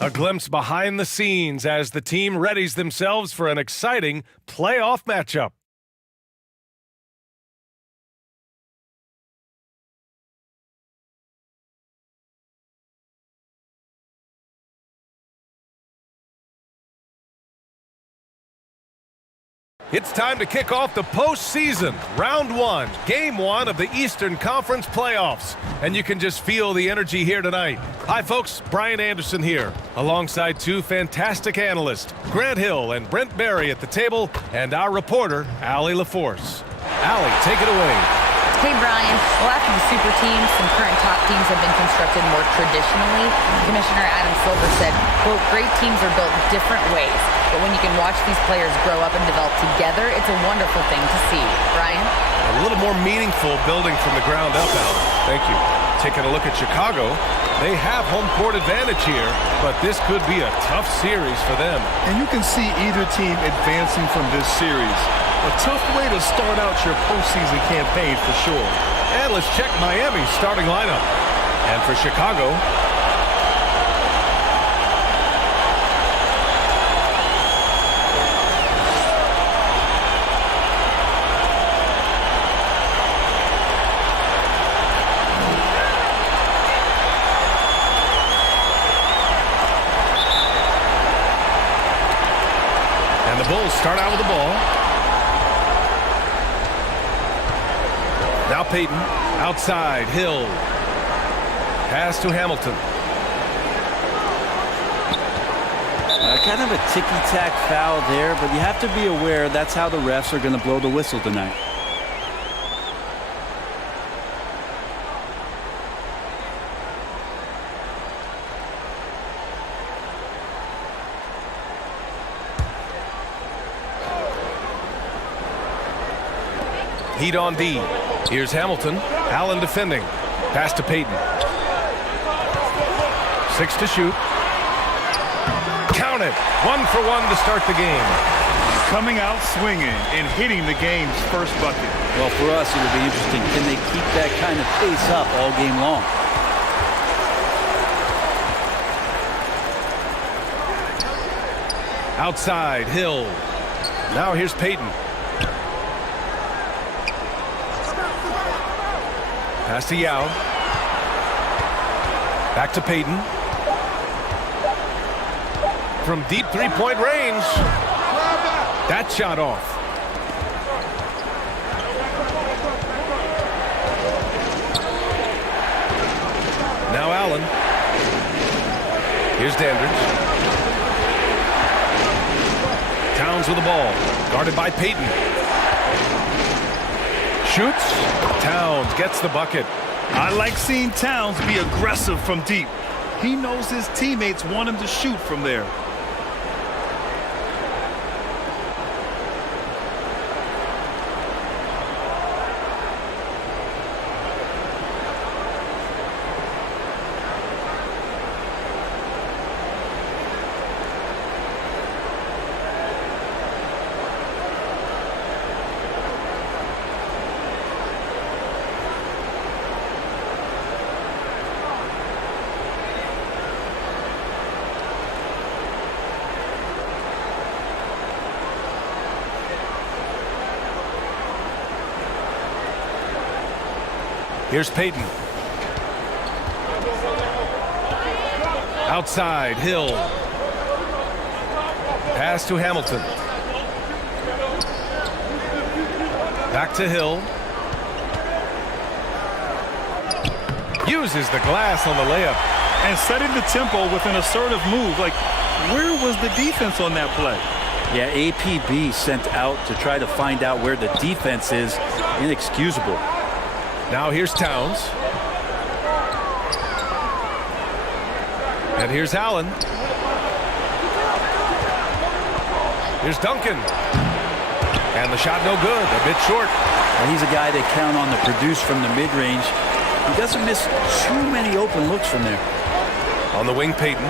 A glimpse behind the scenes as the team readies themselves for an exciting playoff matchup. It's time to kick off the postseason, round one, game one of the Eastern Conference playoffs. And you can just feel the energy here tonight. Hi folks, Brian Anderson here, alongside two fantastic analysts, Grant Hill and Brent Barry at the table, and our reporter, Allie LaForce. Allie, take it away. Hey Brian, well after the super teams, some current top teams have been constructed more traditionally. Commissioner Adam Silver said, quote, great teams are built different ways, but when you can watch these players grow up and develop together, it's a wonderful thing to see. Brian? A little more meaningful building from the ground up, Allie. Thank you. Taking a look at Chicago, they have home court advantage here, but this could be a tough series for them. And you can see either team advancing from this series. A tough way to start out your postseason campaign for sure. And let's check Miami's starting lineup. And for Chicago, and the Bulls start out with the ball. Now Payton, outside, Hill. Pass to Hamilton. Kind of a ticky-tack foul there, but you have to be aware that's how the refs are going to blow the whistle tonight. Heat on D. Here's Hamilton. Allen defending. Pass to Payton. 6 to shoot. Count it. 1 for 1 to start the game. Coming out swinging and hitting the game's first bucket. Well, for us, it'll be interesting. Can they keep that kind of pace up all game long? Outside, Hill. Now here's Payton. Pass to Yao. Back to Payton. From deep three-point range. That shot off. Now Allen. Here's Dandridge. Towns with the ball. Guarded by Payton. Shoots. Towns gets the bucket. I like seeing Towns be aggressive from deep. He knows his teammates want him to shoot from there. Here's Payton. Outside, Hill. Pass to Hamilton. Back to Hill. Uses the glass on the layup. And setting the tempo with an assertive move. Like, where was the defense on that play? Yeah, APB sent out to try to find out where the defense is. Inexcusable. Now here's Towns. And here's Allen. Here's Duncan. And the shot no good, a bit short. Well, he's a guy they count on to produce from the mid-range. He doesn't miss too many open looks from there. On the wing, Payton.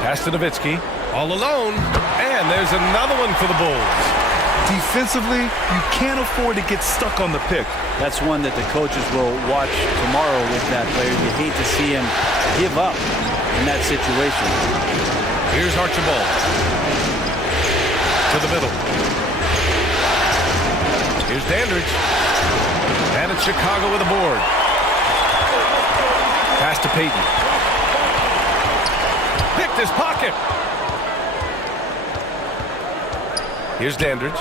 Pass to Nowitzki. All alone. And there's another one for the Bulls. Defensively, you can't afford to get stuck on the pick. That's one that the coaches will watch tomorrow with that player. You hate to see him give up in that situation. Here's Archibald. To the middle. Here's Dandridge. And it's Chicago with a board. Pass to Peyton. Picked his pocket. Here's Dandridge.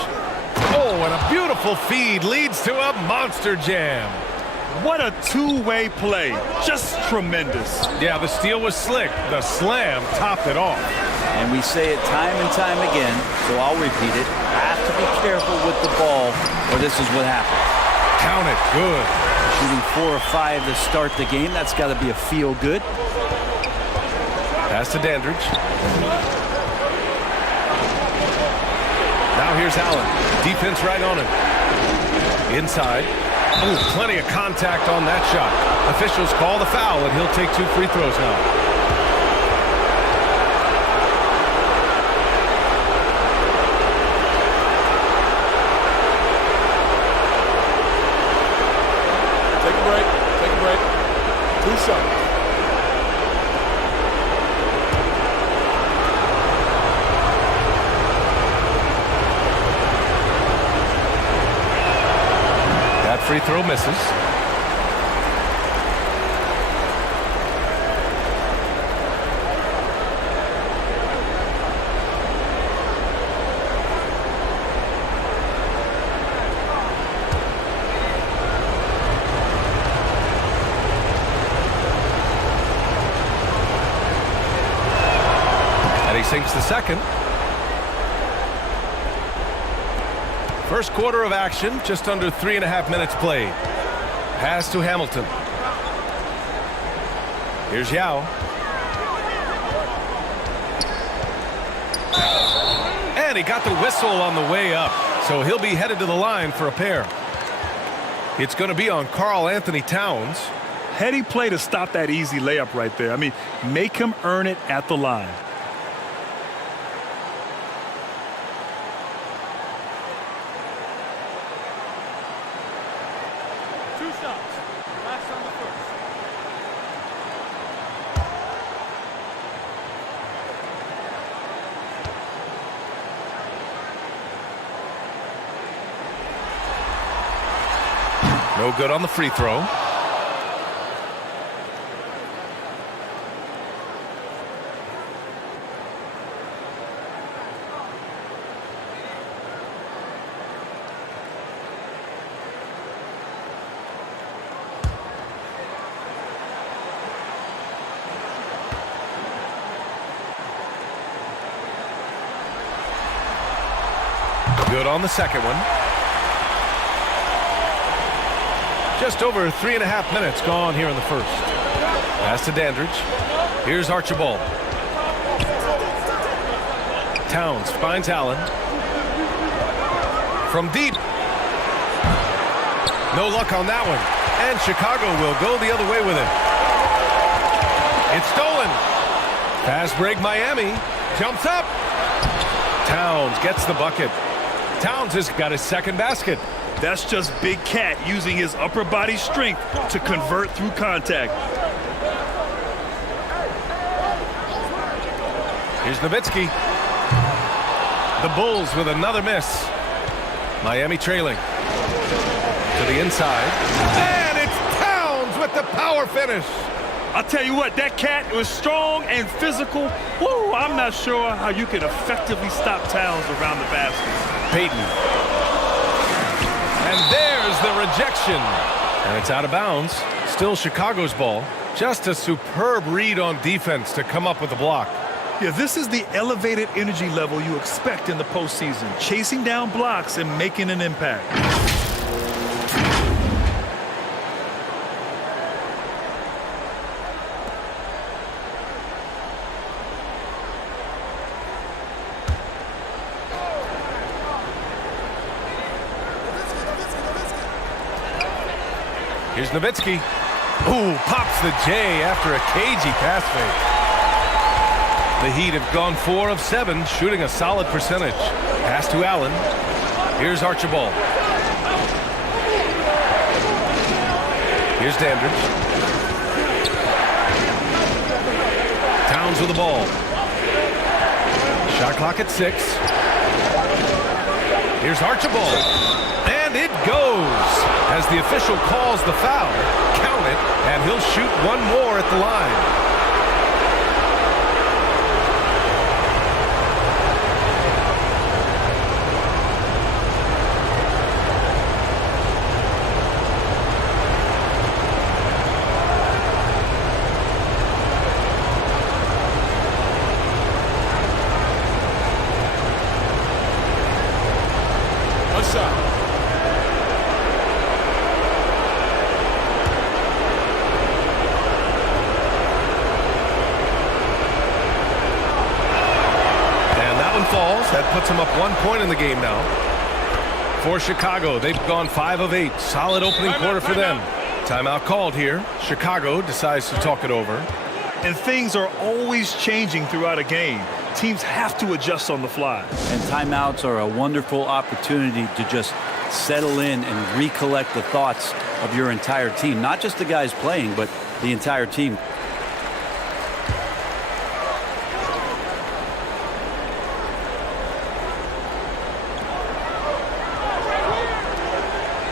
Oh, and a beautiful feed leads to a monster jam. What a two-way play. Just tremendous. Yeah, the steal was slick. The slam topped it off. And we say it time and time again, so I'll repeat it. Have to be careful with the ball, or this is what happens. Count it. Good. Shooting 4 or 5 to start the game. That's got to be a feel-good. Pass to Dandridge. Now here's Allen. Defense right on him. Inside. Ooh, plenty of contact on that shot. Officials call the foul, and he'll take 2 free throws now. Take a break. Take a break. 2 shots. Free throw misses. And he sinks the second. First quarter of action, just under 3.5 minutes played. Pass to Hamilton. Here's Yao. And he got the whistle on the way up, so he'll be headed to the line for a pair. It's going to be on Karl Anthony Towns. Heady play to stop that easy layup right there. I mean, make him earn it at the line. No good on the free throw. Good on the second one. Just over 3.5 minutes gone here in the first. Pass to Dandridge. Here's Archibald. Towns finds Allen. From deep. No luck on that one. And Chicago will go the other way with it. It's stolen. Fast break Miami. Jumps up. Towns gets the bucket. Towns has got his second basket. That's just Big Cat using his upper body strength to convert through contact. Here's Nowitzki. The Bulls with another miss. Miami trailing. To the inside. And it's Towns with the power finish. I'll tell you what, that Cat was strong and physical. Woo, I'm not sure how you can effectively stop Towns around the basket. Peyton. And there's the rejection. And it's out of bounds. Still Chicago's ball. Just a superb read on defense to come up with the block. Yeah, this is the elevated energy level you expect in the postseason. Chasing down blocks and making an impact. Here's Nowitzki. Ooh, pops the J after a cagey pass fake. The Heat have gone 4 of 7, shooting a solid percentage. Pass to Allen. Here's Archibald. Here's Dandridge. Towns with the ball. Shot clock at 6. Here's Archibald. And it goes. As the official calls the foul, count it, and he'll shoot one more at the line. Falls. That puts him up 1 point in the game now. For Chicago, they've gone 5 of 8. Solid opening quarter for them. Timeout called here. Chicago decides to talk it over. And things are always changing throughout a game. Teams have to adjust on the fly. And timeouts are a wonderful opportunity to just settle in and recollect the thoughts of your entire team. Not just the guys playing, but the entire team.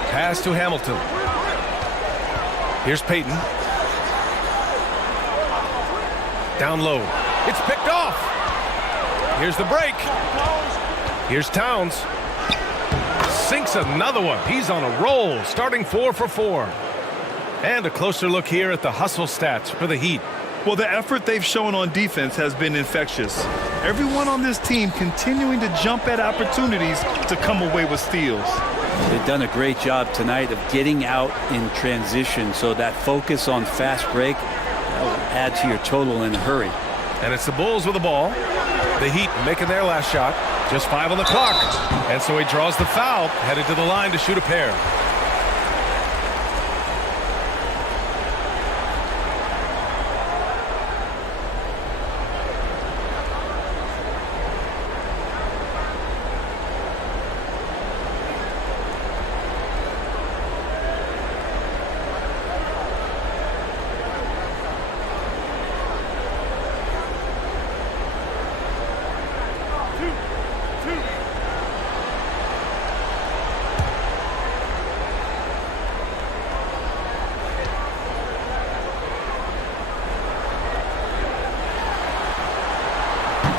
Pass to Hamilton. Here's Payton. Down low. It's picked off. Here's the break. Here's Towns. Sinks another one. He's on a roll, starting 4 for 4. And a closer look here at the hustle stats for the Heat. Well, the effort they've shown on defense has been infectious. Everyone on this team continuing to jump at opportunities to come away with steals. They've done a great job tonight of getting out in transition, so that focus on fast break that will add to your total in a hurry. And it's the Bulls with the ball. The Heat making their last shot. Just 5 on the clock. And so he draws the foul, headed to the line to shoot a pair.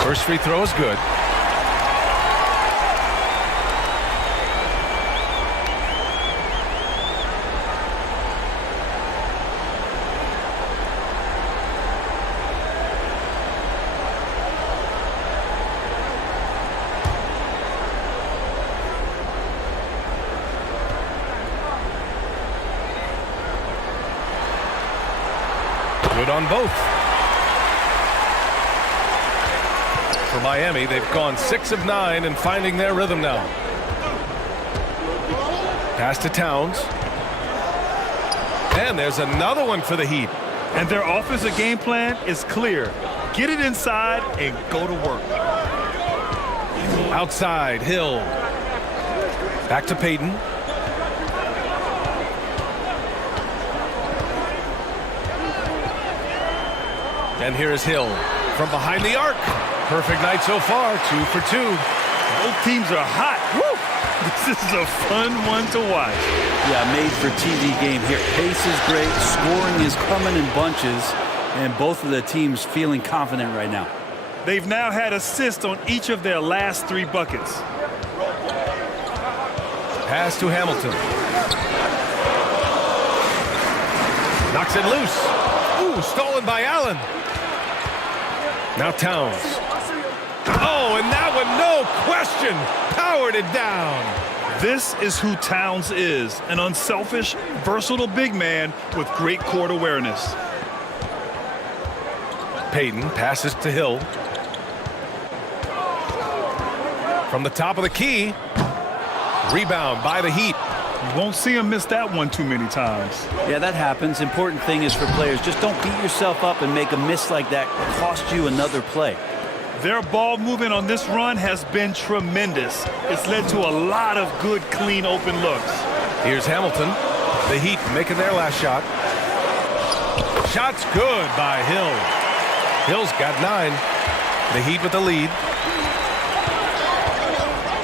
First free throw is good. Good on both. For Miami, they've gone 6 of 9 and finding their rhythm now. Pass to Towns. And there's another one for the Heat. And their offensive game plan is clear. Get it inside and go to work. Outside, Hill. Back to Payton. And here is Hill from behind the arc. Perfect night so far, 2 for 2. Both teams are hot. Woo! This is a fun one to watch. Yeah, made for TV game here. Pace is great, scoring is coming in bunches, and both of the teams feeling confident right now. They've now had assists on each of their last 3 buckets. Pass to Hamilton. Knocks it loose. Ooh, stolen by Allen. Now Towns. Oh, and that one, no question, powered it down. This is who Towns is, an unselfish, versatile big man with great court awareness. Payton passes to Hill. From the top of the key. Rebound by the Heat. You won't see him miss that one too many times. Yeah, that happens. Important thing is for players, just don't beat yourself up and make a miss like that cost you another play. Their ball movement on this run has been tremendous. It's led to a lot of good, clean, open looks. Here's Hamilton. The Heat making their last shot. Shot's good by Hill. Hill's got 9. The Heat with the lead.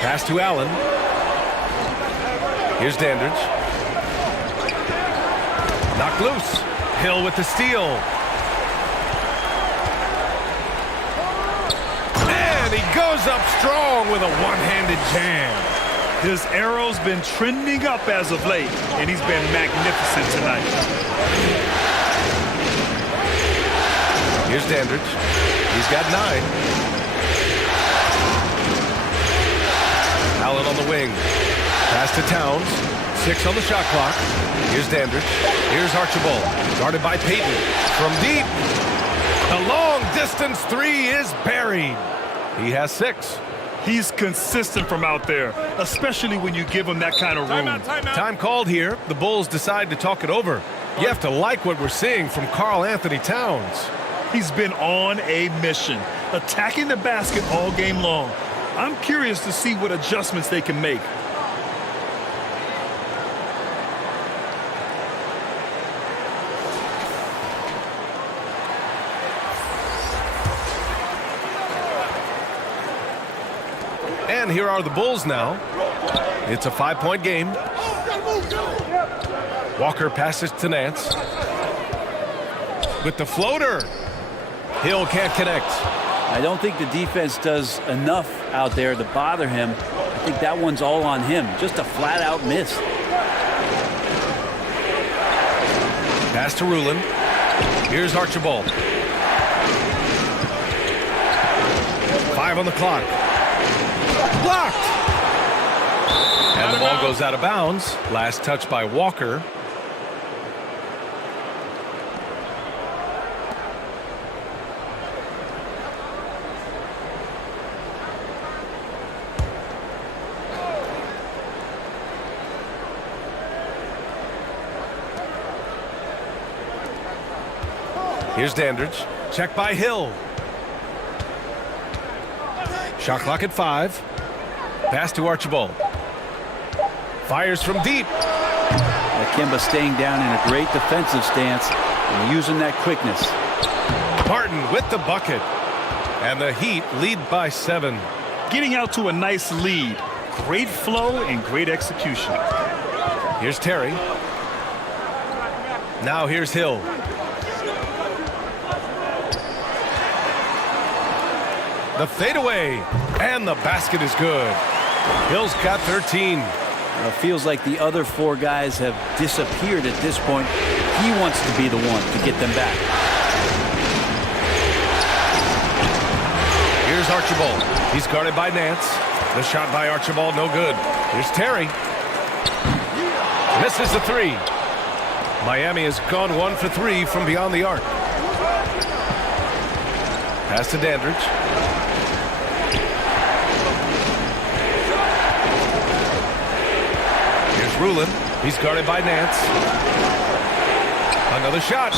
Pass to Allen. Here's Dandridge. Knocked loose. Hill with the steal. And he goes up strong with a one-handed jam. His arrow's been trending up as of late, and he's been magnificent tonight. Here's Dandridge. He's got 9. Allen on the wing. Pass to Towns. 6 on the shot clock. Here's Dandridge. Here's Archibald. Guarded by Payton. From deep. The long distance 3 is buried. He has 6. He's consistent from out there, especially when you give him that kind of room. Time called here. The Bulls decide to talk it over. You have to like what we're seeing from Karl Anthony Towns. He's been on a mission, attacking the basket all game long. I'm curious to see what adjustments they can make. And here are the Bulls now. It's a 5-point game. Walker passes to Nance. With the floater. Hill can't connect. I don't think the defense does enough out there to bother him. I think that one's all on him. Just a flat-out miss. Pass to Rulin. Here's Archibald. 5 on the clock. Blocked! And the ball goes out of bounds. Last touch by Walker. Here's Dandridge. Check by Hill. Shot clock at 5. Pass to Archibald. Fires from deep. Kemba staying down in a great defensive stance and using that quickness. Martin with the bucket. And the Heat lead by 7. Getting out to a nice lead. Great flow and great execution. Here's Terry. Now here's Hill. The fadeaway, and the basket is good. Hill's got 13. It feels like the other 4 guys have disappeared at this point. He wants to be the one to get them back. Here's Archibald. He's guarded by Nance. The shot by Archibald, no good. Here's Terry. Misses the 3. Miami has gone 1 for 3 from beyond the arc. Pass to Dandridge. Rulin. He's guarded by Nance. Another shot.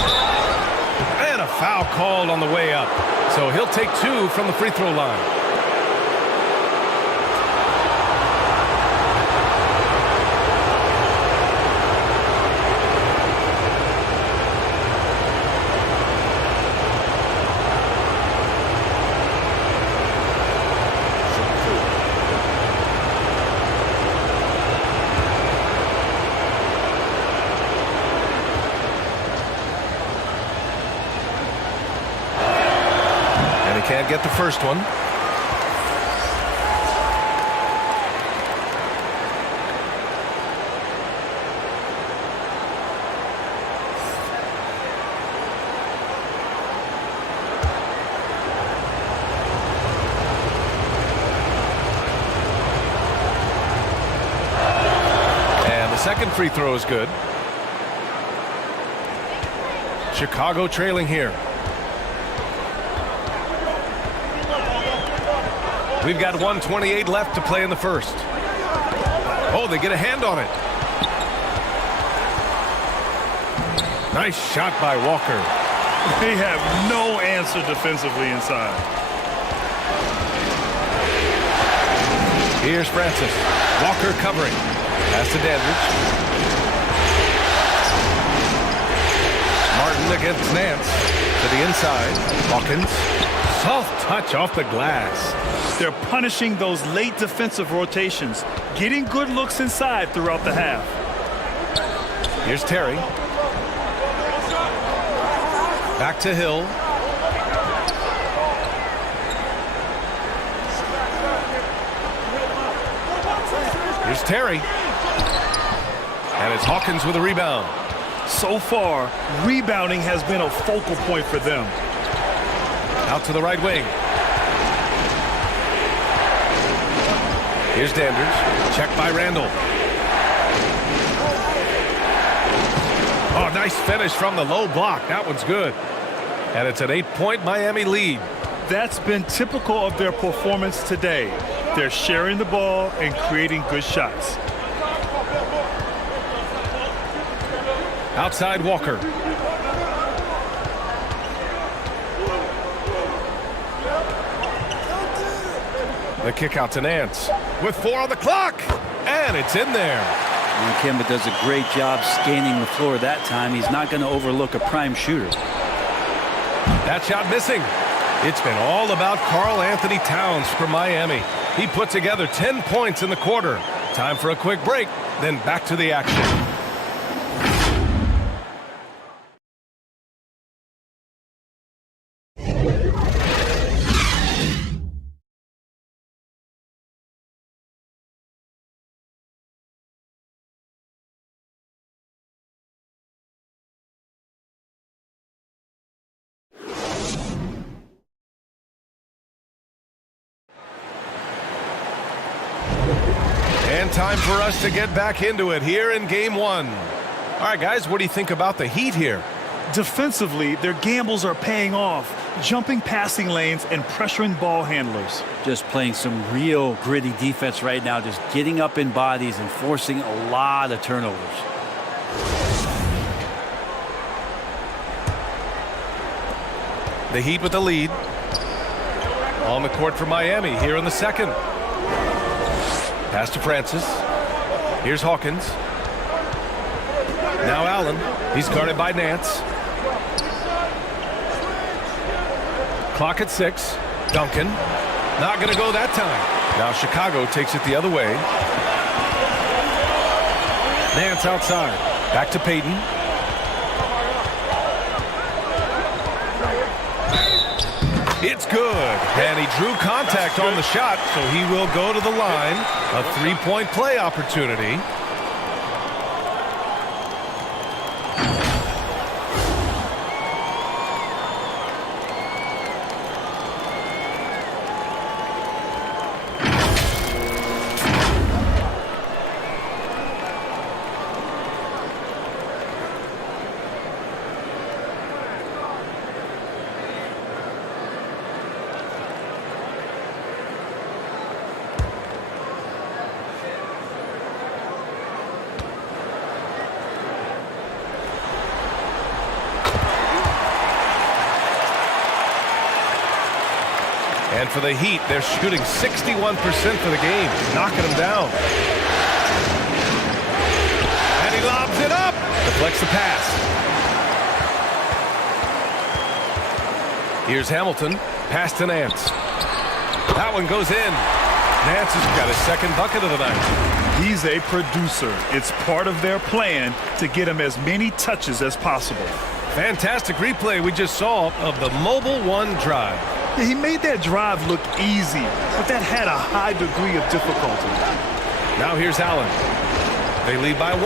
And a foul called on the way up. So he'll take 2 from the free throw line. Can't get the first one. And the second free throw is good. Chicago trailing here. We've got 1:28 left to play in the first. Oh, they get a hand on it. Nice shot by Walker. They have no answer defensively inside. Here's Francis. Walker covering. Pass to Dandridge. Martin against Nance. To the inside. Hawkins. Soft touch off the glass. They're punishing those late defensive rotations, getting good looks inside throughout the half. Here's Terry. Back to Hill. Here's Terry. And it's Hawkins with a rebound. So far, rebounding has been a focal point for them. Out to the right wing. Here's Dandridge. Checked by Randall. Oh, nice finish from the low block. That one's good. And it's an 8-point Miami lead. That's been typical of their performance today. They're sharing the ball and creating good shots. Outside Walker. The kick out to Nance. With 4 on the clock. And it's in there. And Kemba does a great job scanning the floor that time. He's not going to overlook a prime shooter. That shot missing. It's been all about Karl Anthony Towns for Miami. He put together 10 points in the quarter. Time for a quick break, then back to the action. And time for us to get back into it here in game 1. All right, guys, what do you think about the Heat here? Defensively, their gambles are paying off, jumping passing lanes and pressuring ball handlers. Just playing some real gritty defense right now, just getting up in bodies and forcing a lot of turnovers. The Heat with the lead. On the court for Miami here in the second. Pass to Francis. Here's Hawkins. Now Allen. He's guarded by Nance. Clock at 6. Duncan. Not going to go that time. Now Chicago takes it the other way. Nance outside. Back to Payton. It's good. And he drew contact on the shot, so he will go to the line. A 3-point play opportunity. And for the Heat, they're shooting 61% for the game, knocking them down. And he lobs it up. Deflects the pass. Here's Hamilton. Pass to Nance. That one goes in. Nance has got his second bucket of the night. He's a producer. It's part of their plan to get him as many touches as possible. Fantastic replay we just saw of the Mobile One drive. Yeah, he made that drive look easy, but that had a high degree of difficulty. Now here's Allen. They lead by 1.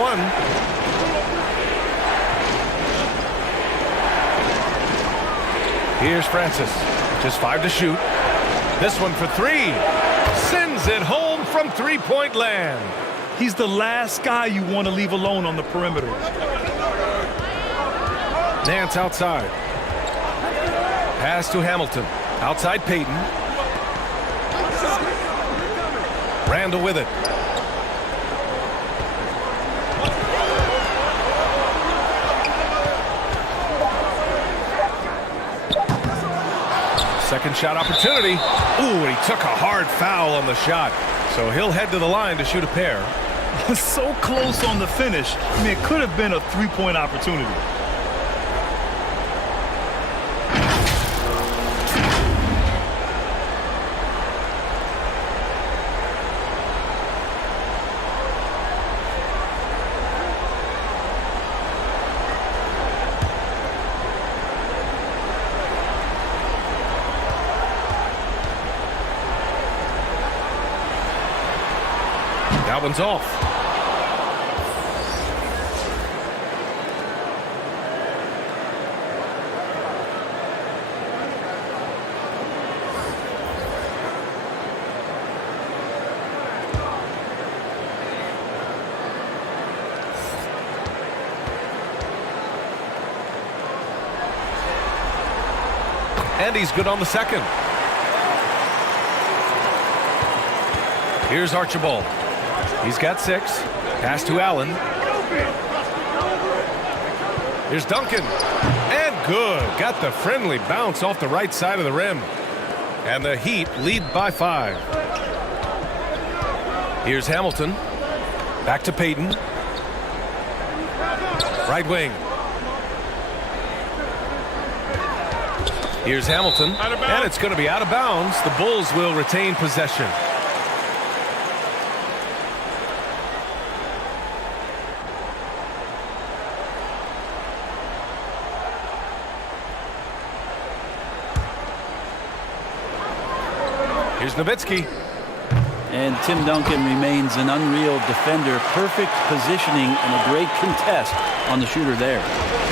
Here's Francis. Just 5 to shoot. This one for 3. Sends it home from three-point land. He's the last guy you want to leave alone on the perimeter. Nance outside. Pass to Hamilton. Outside Payton. Randall with it. Second shot opportunity. Ooh, he took a hard foul on the shot. So he'll head to the line to shoot a pair. So close on the finish. I mean, it could have been a three-point opportunity. That one's off. And he's good on the second. Here's Archibald. He's got 6. Pass to Allen. Here's Duncan. And good. Got the friendly bounce off the right side of the rim. And the Heat lead by 5. Here's Hamilton. Back to Payton. Right wing. Here's Hamilton. And it's going to be out of bounds. The Bulls will retain possession. Here's Nowitzki. And Tim Duncan remains an unreal defender. Perfect positioning and a great contest on the shooter there.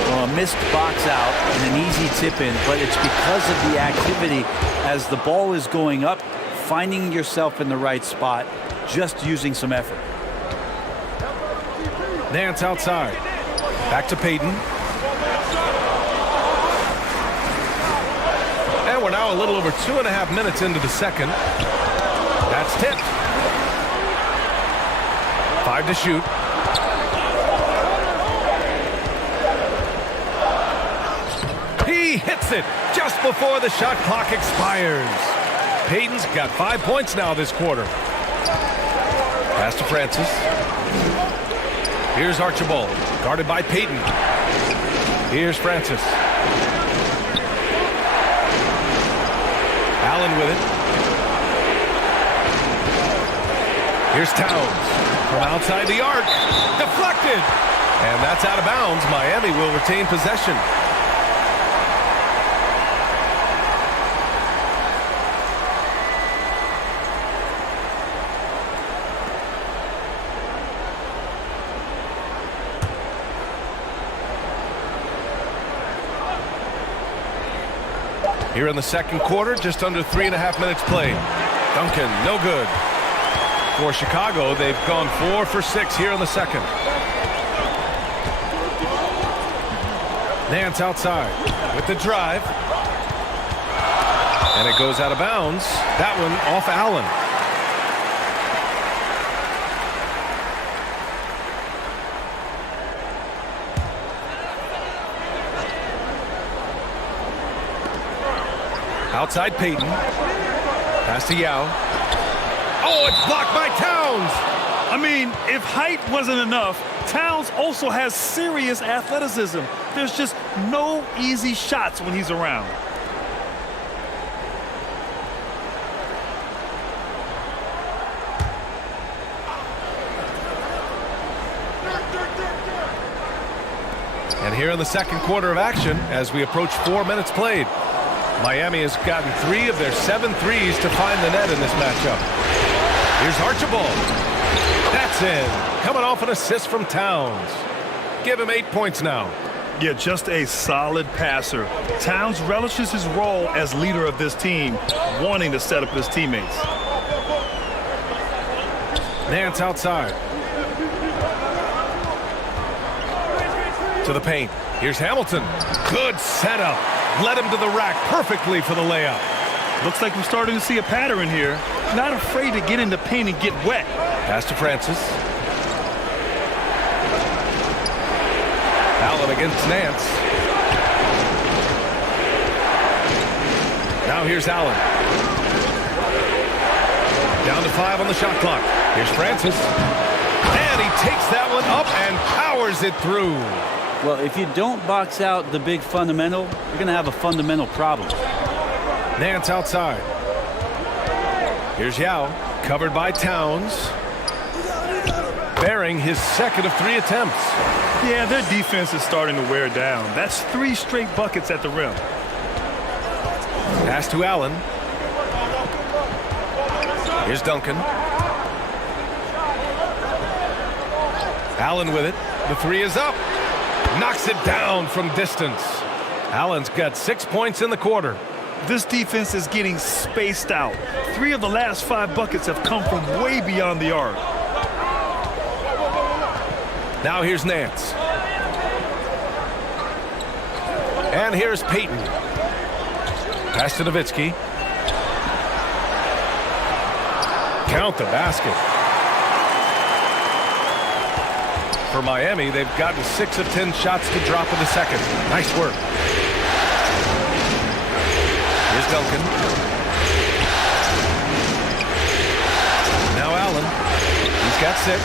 Well, a missed box out and an easy tip in, but it's because of the activity as the ball is going up, finding yourself in the right spot, just using some effort. Nance outside. Back to Payton. And we're now a little over 2.5 minutes into the second. That's tipped. 5 to shoot. He hits it just before the shot clock expires. Payton's got 5 points now this quarter. Pass to Francis. Here's Archibald, guarded by Payton. Here's Francis. Allen with it. Here's Towns from outside the arc. Deflected. And that's out of bounds. Miami will retain possession. Here in the second quarter, just under 3.5 minutes played. Duncan, no good. For Chicago, they've gone 4 for 6 here in the second. Nance outside with the drive. And it goes out of bounds. That one off Allen. Outside Payton. Pass to Yao. Oh, it's blocked by Towns. I mean, if height wasn't enough, Towns also has serious athleticism. There's just no easy shots when he's around. And here in the second quarter of action, as we approach 4 minutes played, Miami has gotten 3 of their 7 threes to find the net in this matchup. Here's Archibald. That's in. Coming off an assist from Towns. Give him 8 points now. Yeah, just a solid passer. Towns relishes his role as leader of this team, wanting to set up his teammates. Nance outside. To the paint. Here's Hamilton. Good setup. Led him to the rack perfectly for the layup. Looks like we're starting to see a pattern here. Not afraid to get in the paint and get wet. Pass to Francis. Allen against Nance. Now here's Allen. Down to 5 on the shot clock. Here's Francis. And he takes that one up and powers it through. Well, if you don't box out the big fundamental, you're going to have a fundamental problem. Nance outside. Here's Yao, covered by Towns. Bearing his second of 3 attempts. Yeah, their defense is starting to wear down. That's 3 straight buckets at the rim. Pass to Allen. Here's Duncan. Allen with it. The 3 is up. Knocks it down from distance. Allen's got 6 points in the quarter. This defense is getting spaced out. 3 of the last 5 buckets have come from way beyond the arc. Now here's Nance. And here's Payton. Pass to Nowitzki. Count the basket. For Miami, they've gotten 6 of 10 shots to drop in the second. Nice work. Here's Duncan. Now Allen. He's got 6.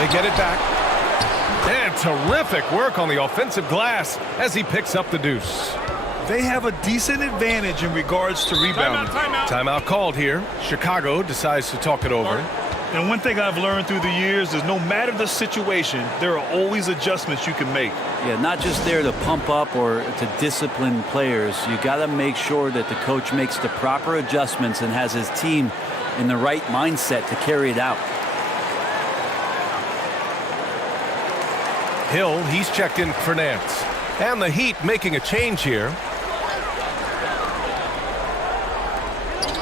They get it back. And terrific work on the offensive glass as he picks up the deuce. They have a decent advantage in regards to rebounding. Timeout called here. Chicago decides to talk it over. And one thing I've learned through the years is no matter the situation, there are always adjustments you can make. Yeah, not just there to pump up or to discipline players. You got to make sure that the coach makes the proper adjustments and has his team in the right mindset to carry it out. Hill, he's checked in for Nance. And the Heat making a change here.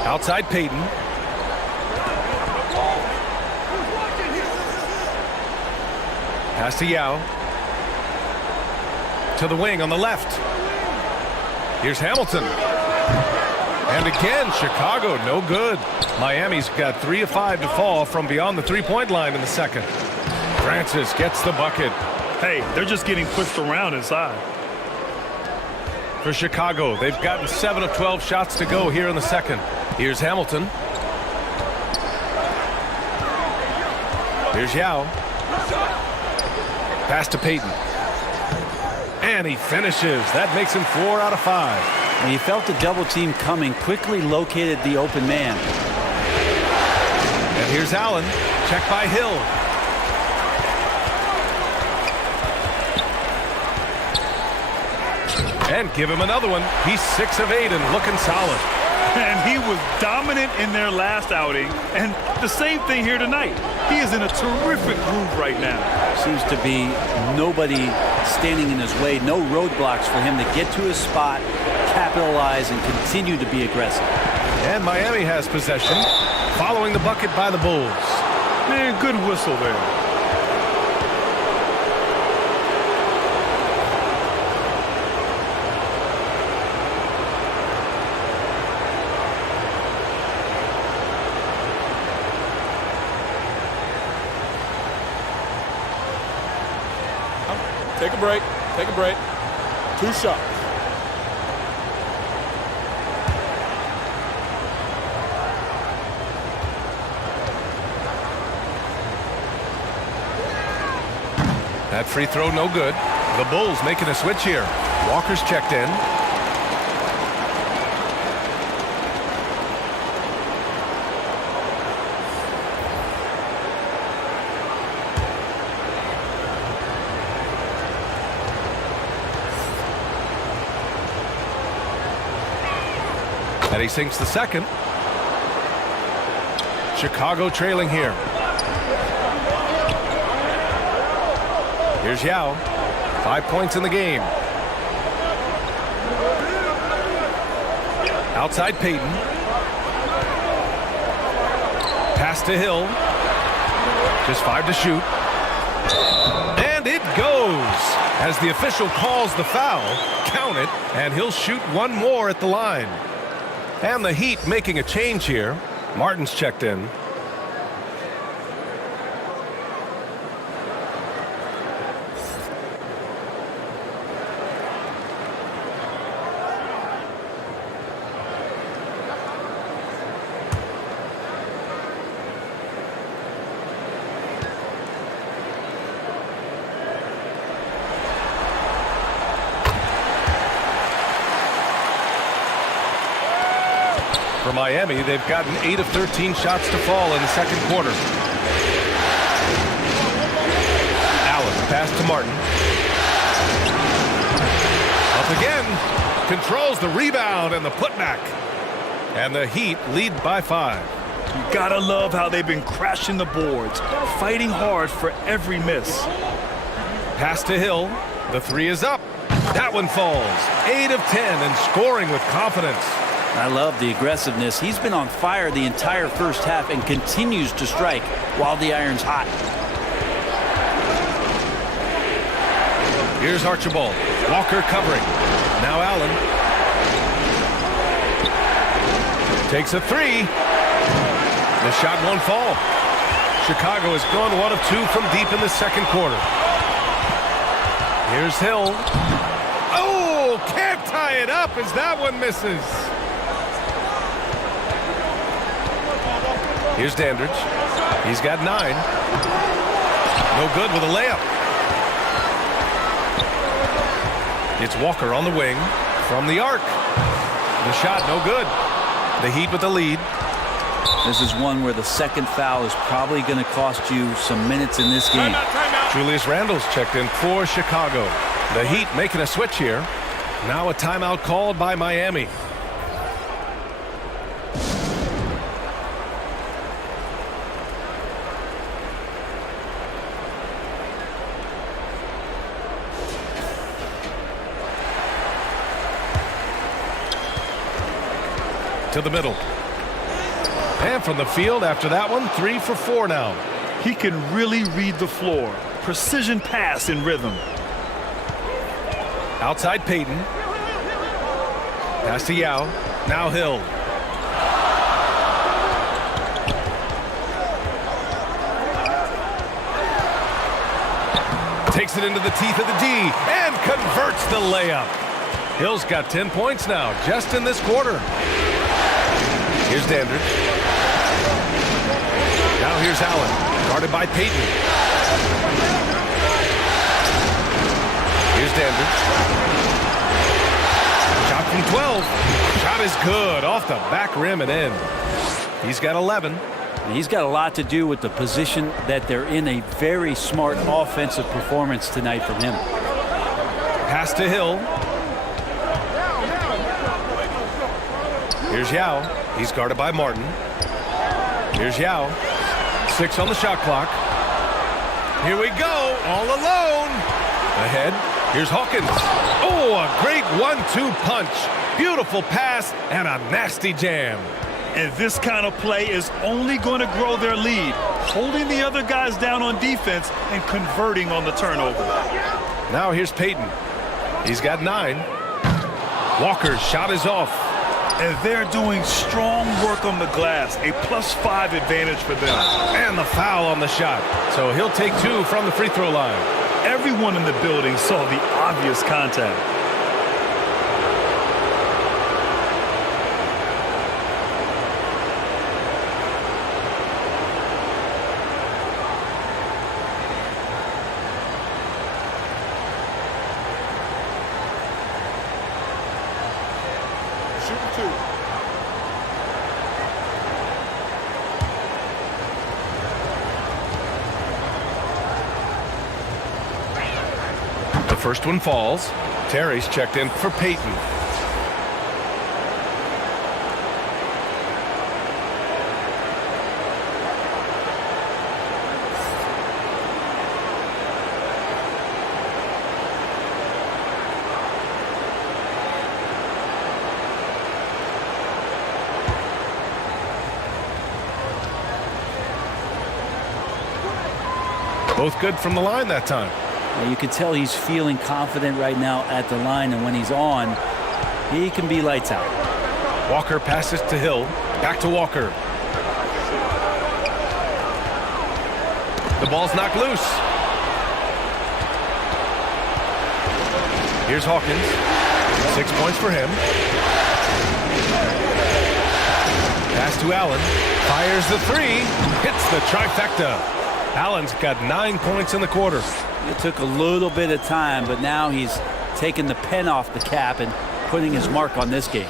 Outside Payton. Pass to Yao. To the wing on the left. Here's Hamilton. And again, Chicago, no good. Miami's got 3 of 5 to fall from beyond the three-point line in the second. Francis gets the bucket. Hey, they're just getting pushed around inside. For Chicago, they've gotten 7 of 12 shots to go here in the second. Here's Hamilton. Here's Yao. Pass to Payton. And he finishes. That makes him 4 out of 5. And he felt the double team coming, quickly located the open man. And here's Allen. Checked by Hill. And give him another one. He's 6 of 8 and looking solid. And he was dominant in their last outing. And the same thing here tonight. He is in a terrific groove right now. Seems to be nobody standing in his way. No roadblocks for him to get to his spot, capitalize, and continue to be aggressive. And Miami has possession, following the bucket by the Bulls. Man, good whistle there. Take a break. Take a break. 2 shots. That free throw no good. The Bulls making a switch here. Walker's checked in. And he sinks the second. Chicago trailing here. Here's Yao. 5 points in the game. Outside Payton. Pass to Hill. Just 5 to shoot. And it goes. As the official calls the foul, count it, and he'll shoot one more at the line. And the Heat making a change here. Martin's checked in. For Miami, they've gotten 8 of 13 shots to fall in the second quarter. Allen, pass to Martin. Up again. Controls the rebound and the putback. And the Heat lead by 5. You gotta love how they've been crashing the boards, fighting hard for every miss. Pass to Hill. The 3 is up. That one falls. 8 of 10 and scoring with confidence. I love the aggressiveness. He's been on fire the entire first half and continues to strike while the iron's hot. Here's Archibald. Walker covering. Now Allen. Takes a 3. The shot won't fall. Chicago has gone 1 of 2 from deep in the second quarter. Here's Hill. Oh, can't tie it up as that one misses. Here's Dandridge. He's got 9. No good with a layup. It's Walker on the wing from the arc. The shot no good. The Heat with the lead. This is one where the second foul is probably going to cost you some minutes in this game. Timeout. Julius Randle's checked in for Chicago. The Heat making a switch here. Now a timeout called by Miami. To the middle. And from the field after that one, 3 for 4 now. He can really read the floor. Precision pass in rhythm. Outside Payton. Pass to Yao. Now Hill. Takes it into the teeth of the D and converts the layup. Hill's got 10 points now just in this quarter. Here's Dandridge. Now here's Allen, guarded by Payton. Here's Dandridge. Shot from 12. Shot is good, off the back rim and in. He's got 11. He's got a lot to do with the position that they're in. A very smart offensive performance tonight from him. Pass to Hill. Here's Yao. He's guarded by Martin. Here's Yao. 6 on the shot clock. Here we go, all alone. Ahead, here's Hawkins. Oh, a great 1-2 punch. Beautiful pass and a nasty jam. And this kind of play is only going to grow their lead, holding the other guys down on defense and converting on the turnover. Now here's Payton. He's got 9. Walker's shot is off. And they're doing strong work on the glass, a +5 advantage for them. And the foul on the shot. So he'll take 2 from the free throw line. Everyone in the building saw the obvious contact. The first one falls. Terry's checked in for Payton. Both good from the line that time. You can tell he's feeling confident right now at the line, and when he's on, he can be lights out. Walker passes to Hill. Back to Walker. The ball's knocked loose. Here's Hawkins. 6 points for him. Pass to Allen. Fires the 3. Hits the trifecta. Allen's got 9 points in the quarter. It took a little bit of time, but now he's taking the pen off the cap and putting his mark on this game.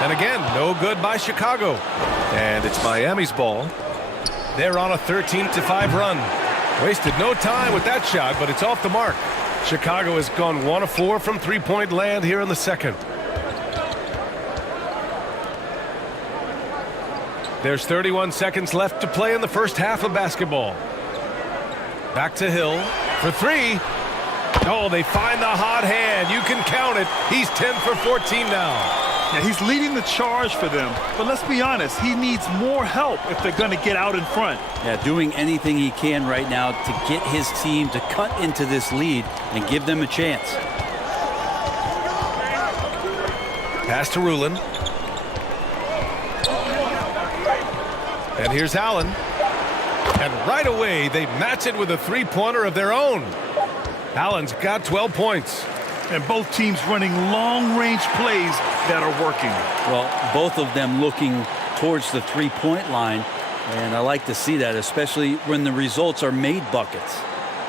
And again, no good by Chicago. And it's Miami's ball. They're on a 13-5 run. Wasted no time with that shot, but it's off the mark. Chicago has gone 1 of 4 from three-point land here in the second. There's 31 seconds left to play in the first half of basketball. Back to Hill for three. Oh, they find the hot hand. You can count it. He's 10 for 14 now. Yeah, he's leading the charge for them, but let's be honest, he needs more help if they're going to get out in front. Yeah, doing anything he can right now to get his team to cut into this lead and give them a chance. Pass to Rulin. And here's Allen. And right away, they match it with a three-pointer of their own. Allen's got 12 points. And both teams running long-range plays that are working. Well, both of them looking towards the three-point line, and I like to see that, especially when the results are made buckets.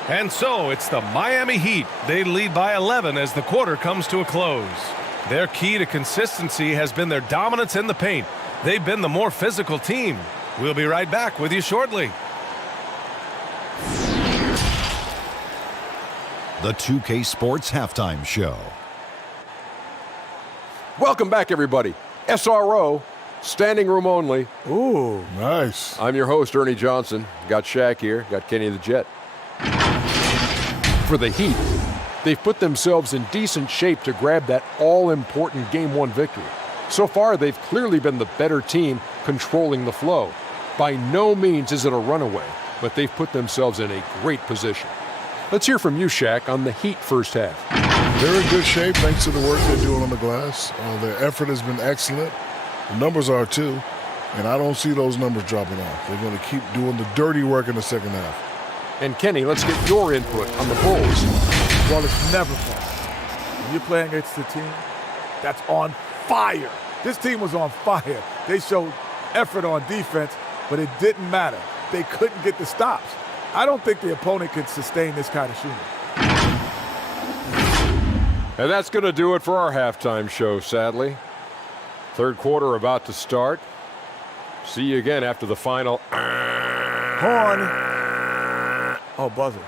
And so it's the Miami Heat. They lead by 11 as the quarter comes to a close. Their key to consistency has been their dominance in the paint. They've been the more physical team. We'll be right back with you shortly. The 2K Sports Halftime Show. Welcome back, everybody. SRO, standing room only. Ooh, nice. I'm your host, Ernie Johnson. Got Shaq here. Got Kenny the Jet. For the Heat, they've put themselves in decent shape to grab that all-important Game 1 victory. So far, they've clearly been the better team controlling the flow. By no means is it a runaway, but they've put themselves in a great position. Let's hear from you, Shaq, on the Heat first half. They're in good shape thanks to the work they're doing on the glass. Their effort has been excellent. The numbers are too, and I don't see those numbers dropping off. They're going to keep doing the dirty work in the second half. And Kenny, let's get your input on the Bulls. Well, it's never fun. When you're playing against a team that's on fire. This team was on fire. They showed effort on defense, but it didn't matter. They couldn't get the stops. I don't think the opponent could sustain this kind of shooting. And that's going to do it for our halftime show, sadly. Third quarter about to start. See you again after the final. Horn. Oh, buzzer.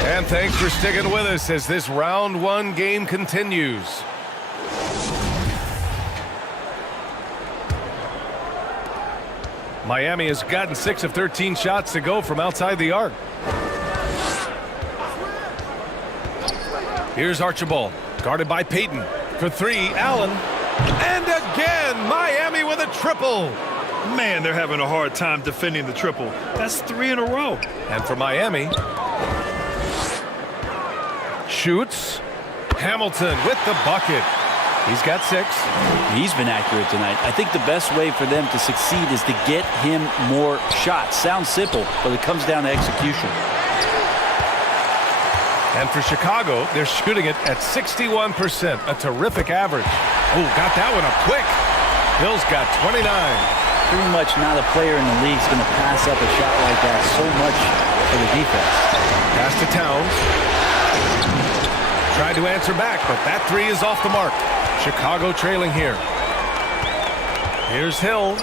And thanks for sticking with us as this round 1 game continues. Miami has gotten 6 of 13 shots to go from outside the arc. Here's Archibald, guarded by Payton. For three, Allen. And again, Miami with a triple. Man, they're having a hard time defending the triple. That's 3 in a row. And for Miami, shoots. Hamilton with the bucket. He's got 6. He's been accurate tonight. I think the best way for them to succeed is to get him more shots. Sounds simple, but it comes down to execution. And for Chicago, they're shooting it at 61%, a terrific average. Oh, got that one up quick. Bill's got 29. Pretty much not a player in the league is going to pass up a shot like that so much for the defense. Pass to Towns. Tried to answer back, but that 3 is off the mark. Chicago trailing here. Here's Hill.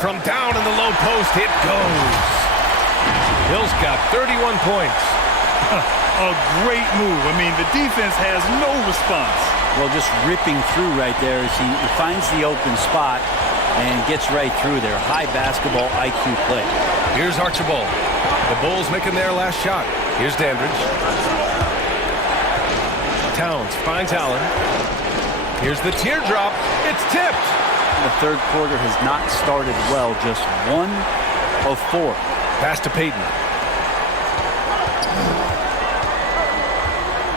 From down in the low post, it goes. Hill's got 31 points. A great move. I mean, the defense has no response. Well, just ripping through right there as he finds the open spot and gets right through there. High basketball IQ play. Here's Archibald. The Bulls making their last shot. Here's Dandridge. Towns finds Allen. Here's the teardrop. It's tipped. The third quarter has not started well. Just 1 of 4. Pass to Payton.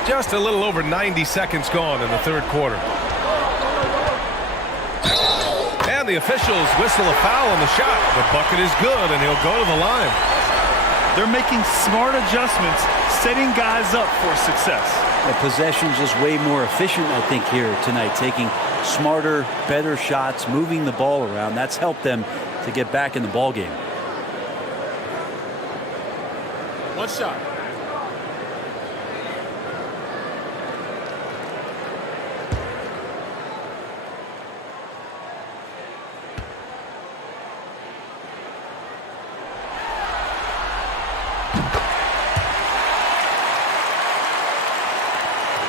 Just a little over 90 seconds gone in the third quarter. And the officials whistle a foul on the shot. The bucket is good, and he'll go to the line. They're making smart adjustments, setting guys up for success. The possession's just way more efficient, I think, here tonight, taking smarter, better shots, moving the ball around. That's helped them to get back in the ball game. One shot.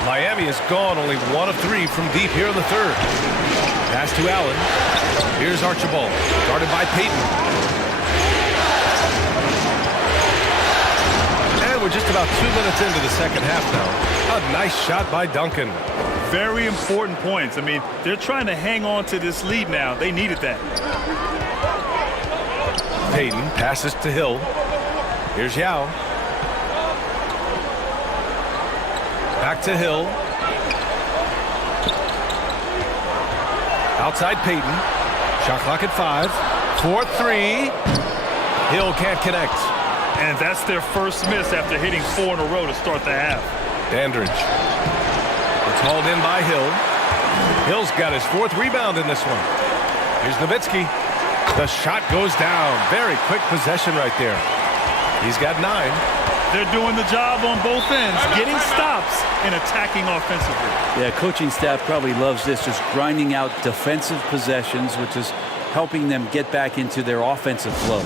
Miami has gone only 1 of 3 from deep here in the third. Pass to Allen. Here's Archibald, guarded by Peyton. And we're just about 2 minutes into the second half now. A nice shot by Duncan. Very important points. I mean, they're trying to hang on to this lead now. They needed that. Peyton passes to Hill. Here's Yao. Back to Hill. Outside Peyton. Shot clock at 5. 4-3. Hill can't connect. And that's their first miss after hitting 4 in a row to start the half. Dandridge. It's hauled in by Hill. Hill's got his 4th rebound in this one. Here's Nowitzki. The shot goes down. Very quick possession right there. He's got 9. They're doing the job on both ends, getting stops and attacking offensively. Yeah, coaching staff probably loves this, just grinding out defensive possessions, which is helping them get back into their offensive flow.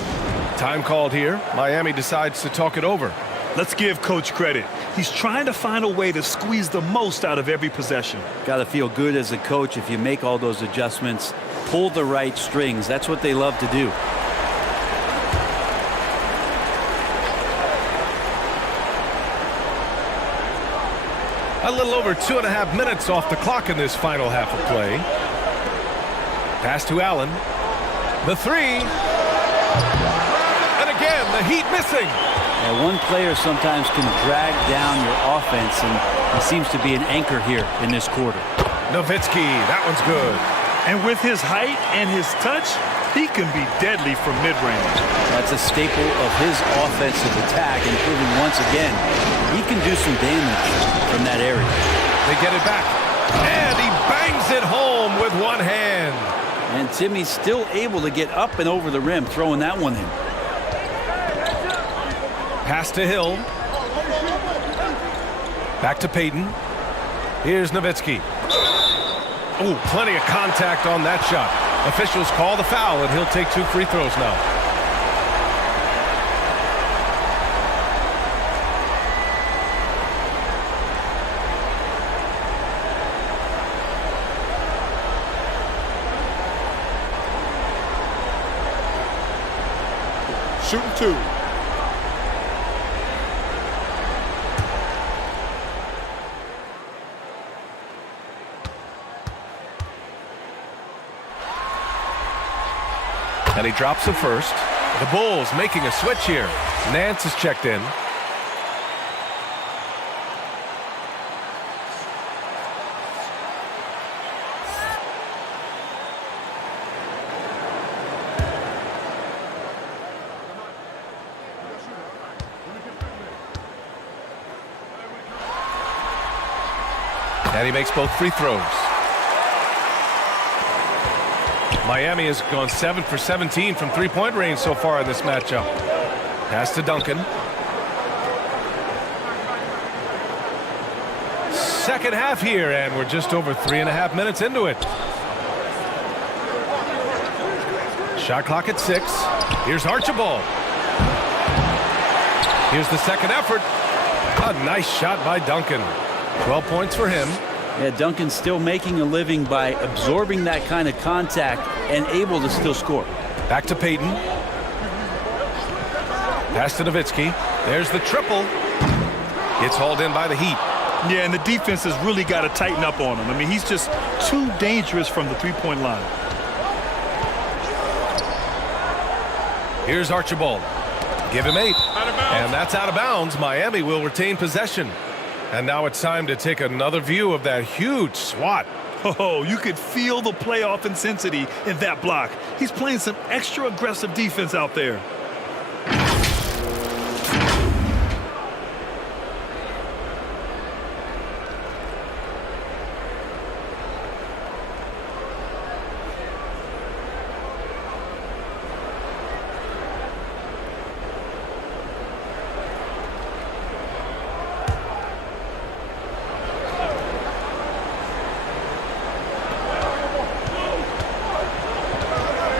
Time called here. Miami decides to talk it over. Let's give Coach credit. He's trying to find a way to squeeze the most out of every possession. Got to feel good as a coach if you make all those adjustments, pull the right strings. That's what they love to do. A little over 2.5 minutes off the clock in this final half of play. Pass to Allen. The 3. And again, the Heat missing. Now, one player sometimes can drag down your offense, and he seems to be an anchor here in this quarter. Nowitzki, that one's good. And with his height and his touch, he can be deadly from mid-range. That's a staple of his offensive attack, and proving once again he can do some damage from that area. They get it back, and he bangs it home with one hand. And Timmy's still able to get up and over the rim, throwing that one in. Pass to Hill. Back to Peyton. Here's Nowitzki. Oh, plenty of contact on that shot. Officials call the foul, and he'll take 2 free throws now. Shooting 2. And he drops the first. The Bulls making a switch here. Nance is checked in. And he makes both free throws. Miami has gone 7 for 17 from three-point range so far in this matchup. Pass to Duncan. Second half here, and we're just over 3.5 minutes into it. Shot clock at 6. Here's Archibald. Here's the second effort. A nice shot by Duncan. 12 points for him. Yeah, Duncan's still making a living by absorbing that kind of contact and able to still score. Back to Peyton. Pass to Nowitzki. There's the triple. It's hauled in by the Heat. Yeah, and the defense has really got to tighten up on him. I mean, he's just too dangerous from the three-point line. Here's Archibald. Give him 8. And that's out of bounds. Miami will retain possession. And now it's time to take another view of that huge swat. Oh, you could feel the playoff intensity in that block. He's playing some extra aggressive defense out there.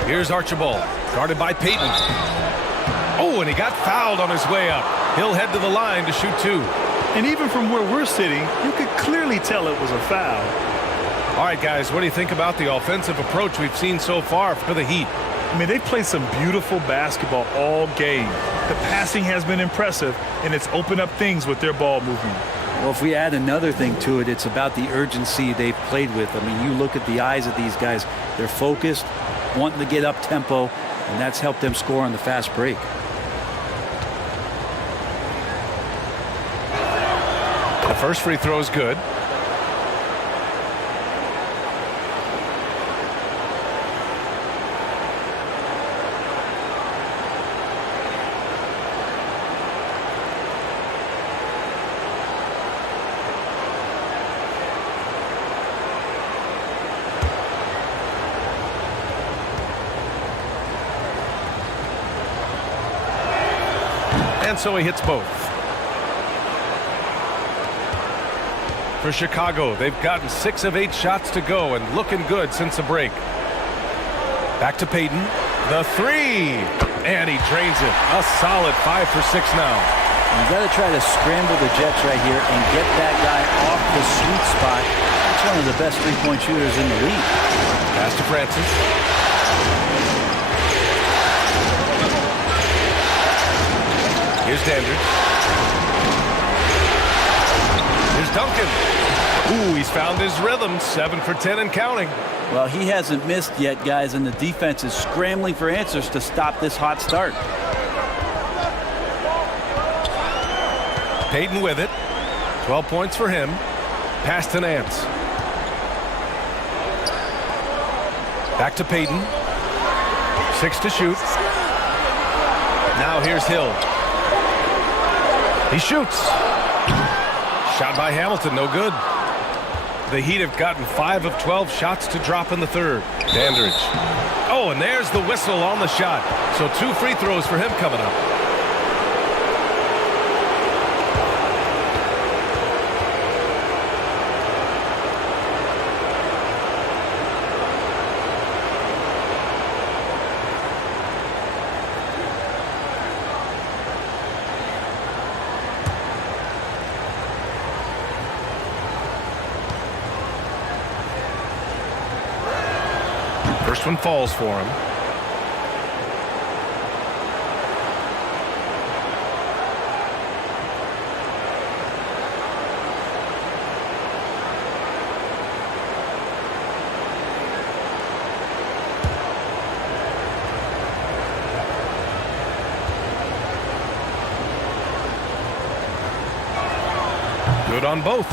Here's Archibald, guarded by Peyton. Oh, and he got fouled on his way up. He'll head to the line to shoot 2. And even from where we're sitting, you could clearly tell it was a foul. All right, guys, what do you think about the offensive approach we've seen so far for the Heat? I mean, they've played some beautiful basketball all game. The passing has been impressive, and it's opened up things with their ball movement. Well, if we add another thing to it, it's about the urgency they've played with. I mean, you look at the eyes of these guys. They're focused, wanting to get up tempo, and that's helped them score on the fast break. The first free throw is good. And so he hits both. For Chicago, they've gotten 6 of 8 shots to go and looking good since the break. Back to Peyton. The 3. And he drains it. A solid 5 for 6 now. You got to try to scramble the Jets right here and get that guy off the sweet spot. That's one of the best three-point shooters in the league. Pass to Francis. Here's Dandridge. Here's Duncan. Ooh, he's found his rhythm. 7 for 10 and counting. Well, he hasn't missed yet, guys, and the defense is scrambling for answers to stop this hot start. Peyton with it. 12 points for him. Pass to Nance. Back to Peyton. 6 to shoot. Now here's Hill. He shoots. Shot by Hamilton, no good. The Heat have gotten 5 of 12 shots to drop in the third. Dandridge. Oh, and there's the whistle on the shot. So 2 free throws for him coming up. First one falls for him. Good on both.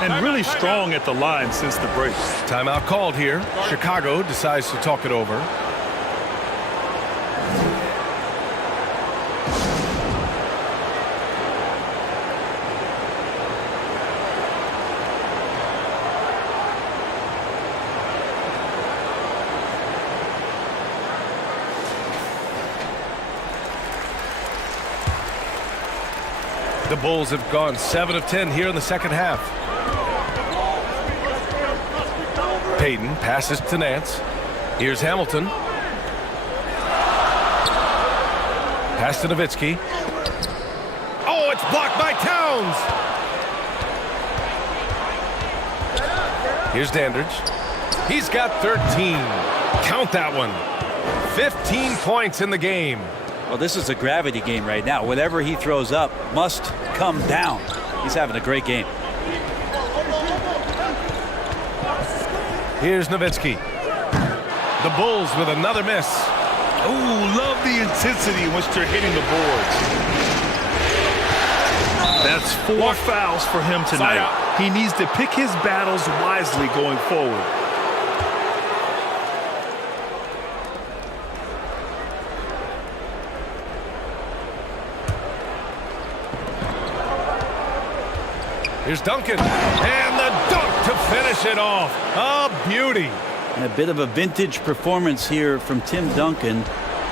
And really strong at the line since the break. Timeout called here. Chicago decides to talk it over. The Bulls have gone 7 of 10 here in the second half. Peyton passes to Nance. Here's Hamilton. Pass to Nowitzki. Oh, it's blocked by Towns. Here's Dandridge. He's got 13. Count that one. 15 points in the game. Well, this is a gravity game right now. Whatever he throws up must come down. He's having a great game. Here's Nowitzki. The Bulls with another miss. Ooh, love the intensity in which they're hitting the boards. That's 4 fouls for him tonight. He needs to pick his battles wisely going forward. Here's Duncan. And the dunk to finish it off. A beauty. And a bit of a vintage performance here from Tim Duncan.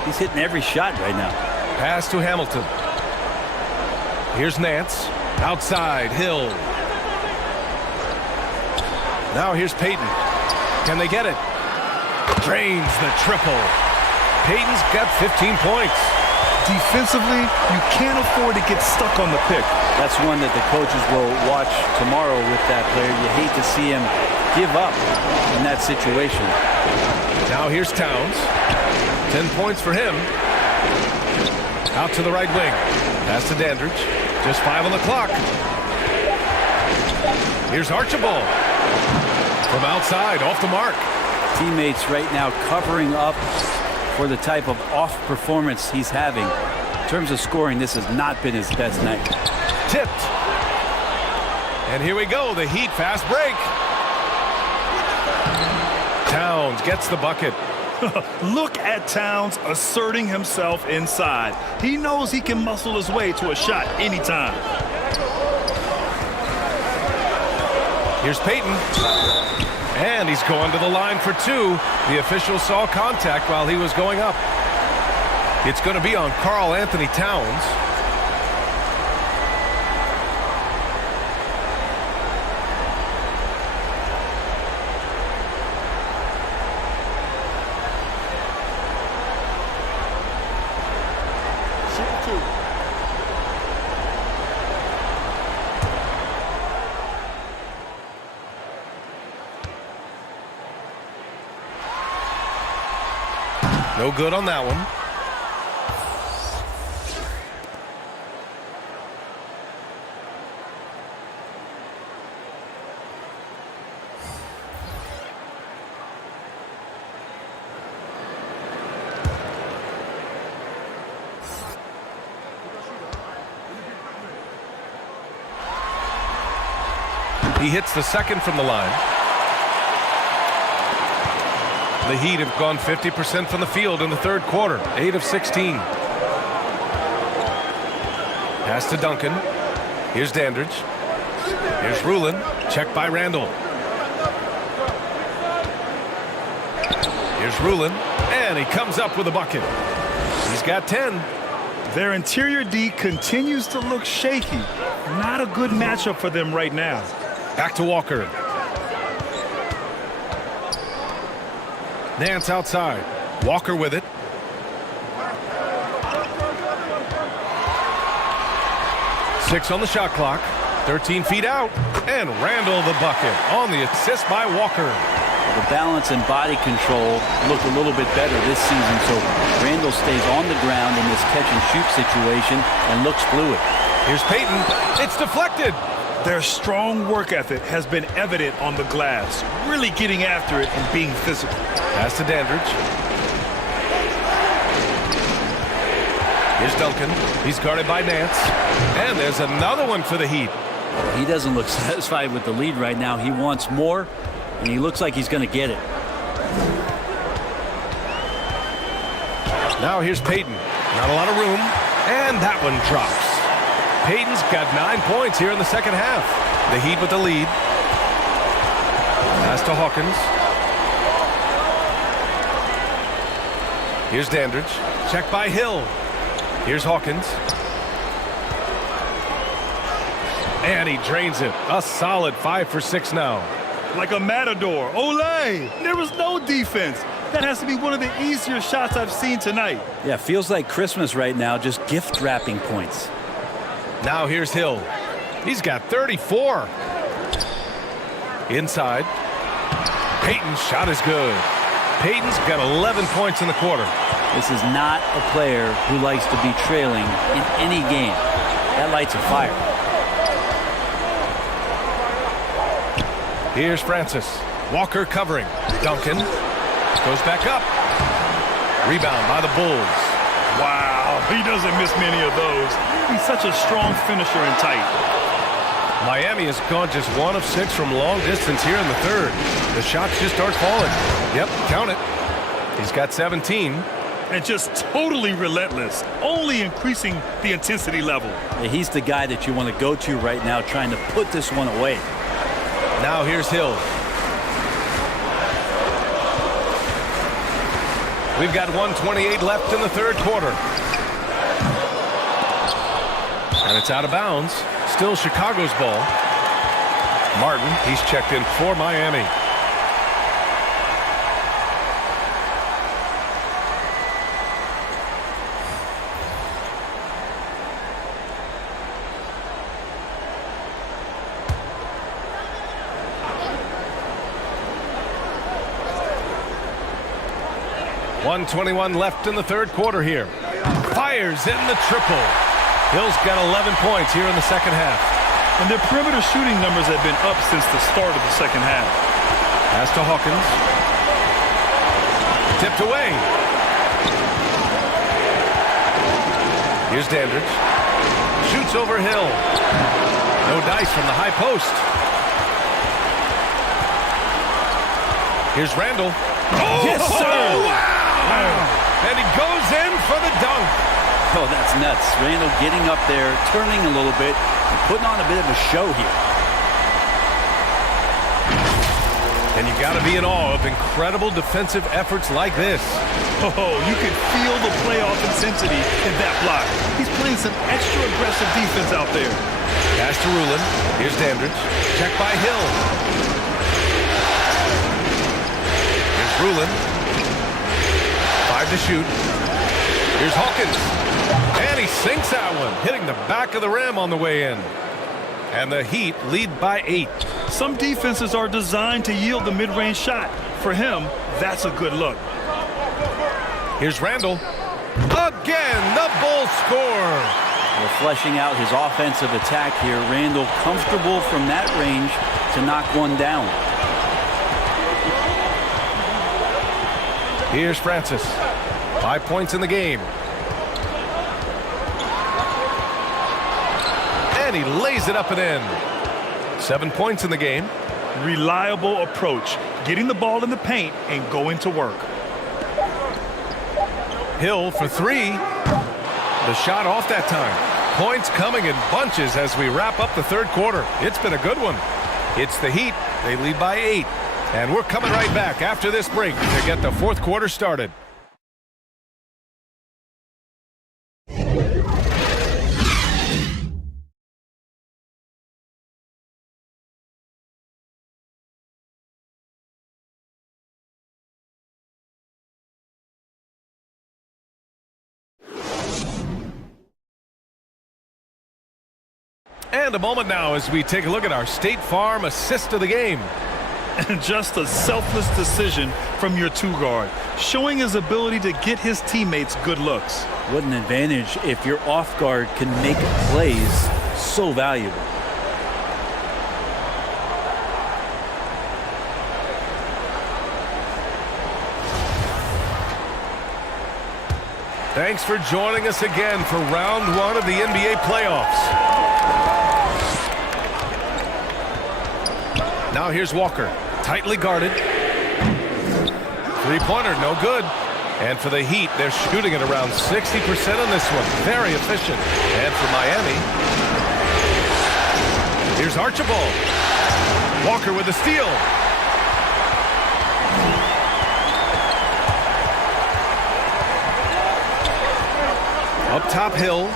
He's hitting every shot right now. Pass to Hamilton. Here's Nance. Outside, Hill. Now here's Peyton. Can they get it? Drains the triple. Payton's got 15 points. Defensively, you can't afford to get stuck on the pick. That's one that the coaches will watch tomorrow with that player. You hate to see him give up in that situation. Now here's Towns. 10 points for him. Out to the right wing. Pass to Dandridge. Just 5 on the clock. Here's Archibald. From outside, off the mark. Teammates right now covering up for the type of off performance he's having. In terms of scoring, this has not been his best night. Tipped. And here we go, the Heat fast break. Towns gets the bucket. Look at Towns asserting himself inside. He knows he can muscle his way to a shot anytime. Here's Payton. And he's going to the line for 2. The official saw contact while he was going up. It's going to be on Karl Anthony Towns. No good on that one. He hits the second from the line. The Heat have gone 50% from the field in the third quarter. 8 of 16. Pass to Duncan. Here's Dandridge. Here's Rulin. Check by Randall. Here's Rulin. And he comes up with a bucket. He's got 10. Their interior D continues to look shaky. Not a good matchup for them right now. Back to Walker. Nance outside. Walker with it. Six on the shot clock. 13 feet out. And Randall the bucket on the assist by Walker. The balance and body control look a little bit better this season, so Randall stays on the ground in this catch-and-shoot situation and looks fluid. Here's Payton. It's deflected. Their strong work ethic has been evident on the glass, really getting after it and being physical. Pass to Dandridge. Here's Duncan. He's guarded by Nance. And there's another one for the Heat. He doesn't look satisfied with the lead right now. He wants more, and he looks like he's going to get it. Now here's Payton. Not a lot of room. And that one drops. Payton's got 9 points here in the second half. The Heat with the lead. Pass to Hawkins. Here's Dandridge. Check by Hill. Here's Hawkins. And he drains it. A solid 5 for 6 now. Like a matador. Olay! There was no defense. That has to be one of the easier shots I've seen tonight. Yeah, feels like Christmas right now, just gift wrapping points. Now here's Hill. He's got 34. Inside. Payton's shot is good. Payton's got 11 points in the quarter. This is not a player who likes to be trailing in any game. That lights a fire. Here's Francis. Walker covering. Duncan goes back up. Rebound by the Bulls. Wow, he doesn't miss many of those. He's such a strong finisher and tight. Miami has gone just 1 of 6 from long distance here in the third. The shots just aren't falling. Yep, count it. He's got 17. And just totally relentless, only increasing the intensity level. Yeah, he's the guy that you want to go to right now, trying to put this one away. Now here's Hill. We've got 1:28 left in the third quarter. And it's out of bounds. Still Chicago's ball. Martin, he's checked in for Miami. 1:21 left in the third quarter here. Fires in the triple. Hill's got 11 points here in the second half. And their perimeter shooting numbers have been up since the start of the second half. Pass to Hawkins. Tipped away. Here's Dandridge. Shoots over Hill. No dice from the high post. Here's Randall. Oh, yes, sir! Wow! And he goes in for the dunk. Oh, that's nuts. Randall getting up there, turning a little bit, and putting on a bit of a show here. And you got to be in awe of incredible defensive efforts like this. Oh, you can feel the playoff intensity in that block. He's playing some extra aggressive defense out there. Pass to Rulin. Here's Dandridge. Check by Hill. Here's Rulin. 5 to shoot. Here's Hawkins. And he sinks that one, hitting the back of the rim on the way in. And the Heat lead by 8. Some defenses are designed to yield the mid-range shot. For him, that's a good look. Here's Randall. Again, the Bulls score. Well, fleshing out his offensive attack here. Randall comfortable from that range to knock one down. Here's Francis. 5 points in the game. And he lays it up and in. 7 points in the game. Reliable approach. Getting the ball in the paint and going to work. Hill for 3. The shot off that time. Points coming in bunches as we wrap up the third quarter. It's been a good one. It's the Heat. They lead by 8. And we're coming right back after this break to get the fourth quarter started. And a moment now as we take a look at our State Farm assist of the game. And just a selfless decision from your two-guard, showing his ability to get his teammates good looks. What an advantage if your off guard can make plays so valuable. Thanks for joining us again for round 1 of the NBA playoffs. Now here's Walker, tightly guarded. Three-pointer, no good. And for the Heat, they're shooting at around 60% on this one. Very efficient. And for Miami, here's Archibald. Walker with the steal. Up top, Hill.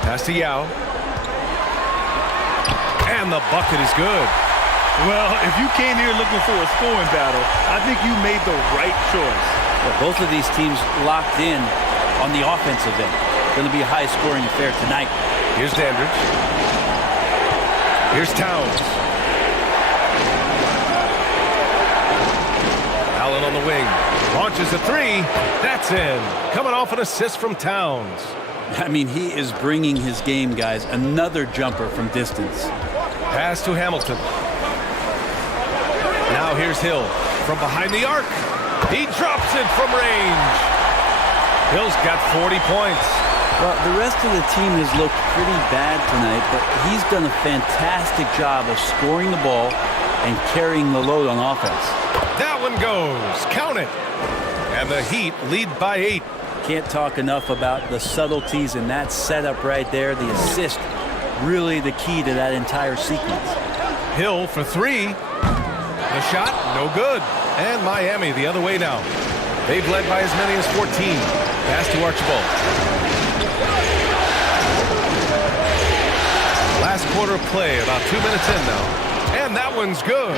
Pass to Yao. And the bucket is good. Well, if you came here looking for a scoring battle, I think you made the right choice. Well, both of these teams locked in on the offensive end. Going to be a high-scoring affair tonight. Here's Dandridge. Here's Towns. Allen on the wing. Launches a 3. That's in. Coming off an assist from Towns. I mean, he is bringing his game, guys. Another jumper from distance. Pass to Hamilton. Now here's Hill from behind the arc. He drops it from range. Hill's got 40 points. Well, the rest of the team has looked pretty bad tonight, but he's done a fantastic job of scoring the ball and carrying the load on offense. That one goes. Count it. And the Heat lead by 8. Can't talk enough about the subtleties in that setup right there. The assist, really the key to that entire sequence. Hill for 3. The shot, no good. And Miami the other way now. They've led by as many as 14. Pass to Archibald. Last quarter of play, about 2 minutes in now. And that one's good.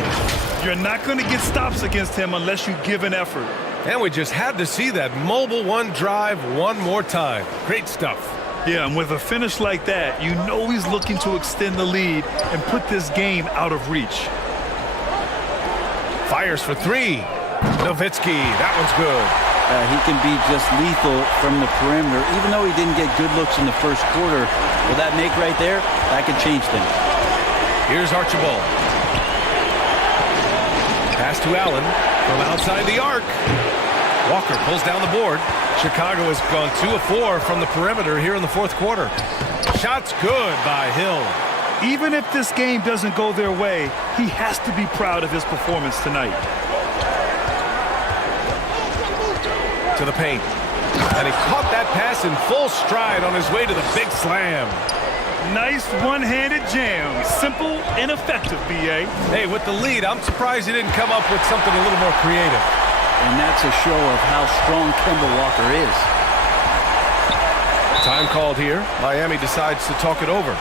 You're not going to get stops against him unless you give an effort. And we just had to see that mobile one drive one more time. Great stuff. Yeah, and with a finish like that, you know he's looking to extend the lead and put this game out of reach. Fires for three. Nowitzki, that one's good. He can be just lethal from the perimeter, even though he didn't get good looks in the first quarter. Will that make right there? That could change things. Here's Archibald. Pass to Allen from outside the arc. Walker pulls down the board. Chicago has gone 2 of 4 from the perimeter here in the fourth quarter. Shot's good by Hill. Even if this game doesn't go their way, he has to be proud of his performance tonight. To the paint. And he caught that pass in full stride on his way to the big slam. Nice one-handed jam. Simple and effective, B.A. Hey, with the lead, I'm surprised he didn't come up with something a little more creative. And that's a show of how strong Kemba Walker is. Time called here. Miami decides to talk it over.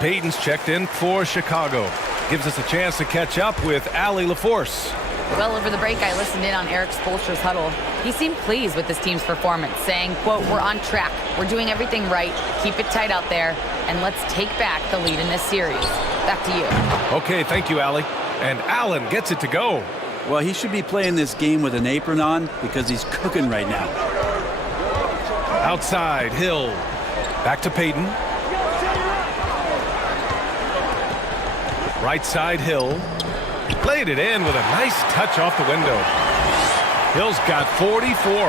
Payton's checked in for Chicago. Gives us a chance to catch up with Allie LaForce. Well, over the break, I listened in on Eric Spoelstra's huddle. He seemed pleased with his team's performance, saying, quote, "We're on track. We're doing everything right. Keep it tight out there, and let's take back the lead in this series." Back to you. Okay, thank you, Allie. And Allen gets it to go. Well, he should be playing this game with an apron on because he's cooking right now. Outside, Hill. Back to Payton. Right side, Hill. Played it in with a nice touch off the window. Hill's got 44.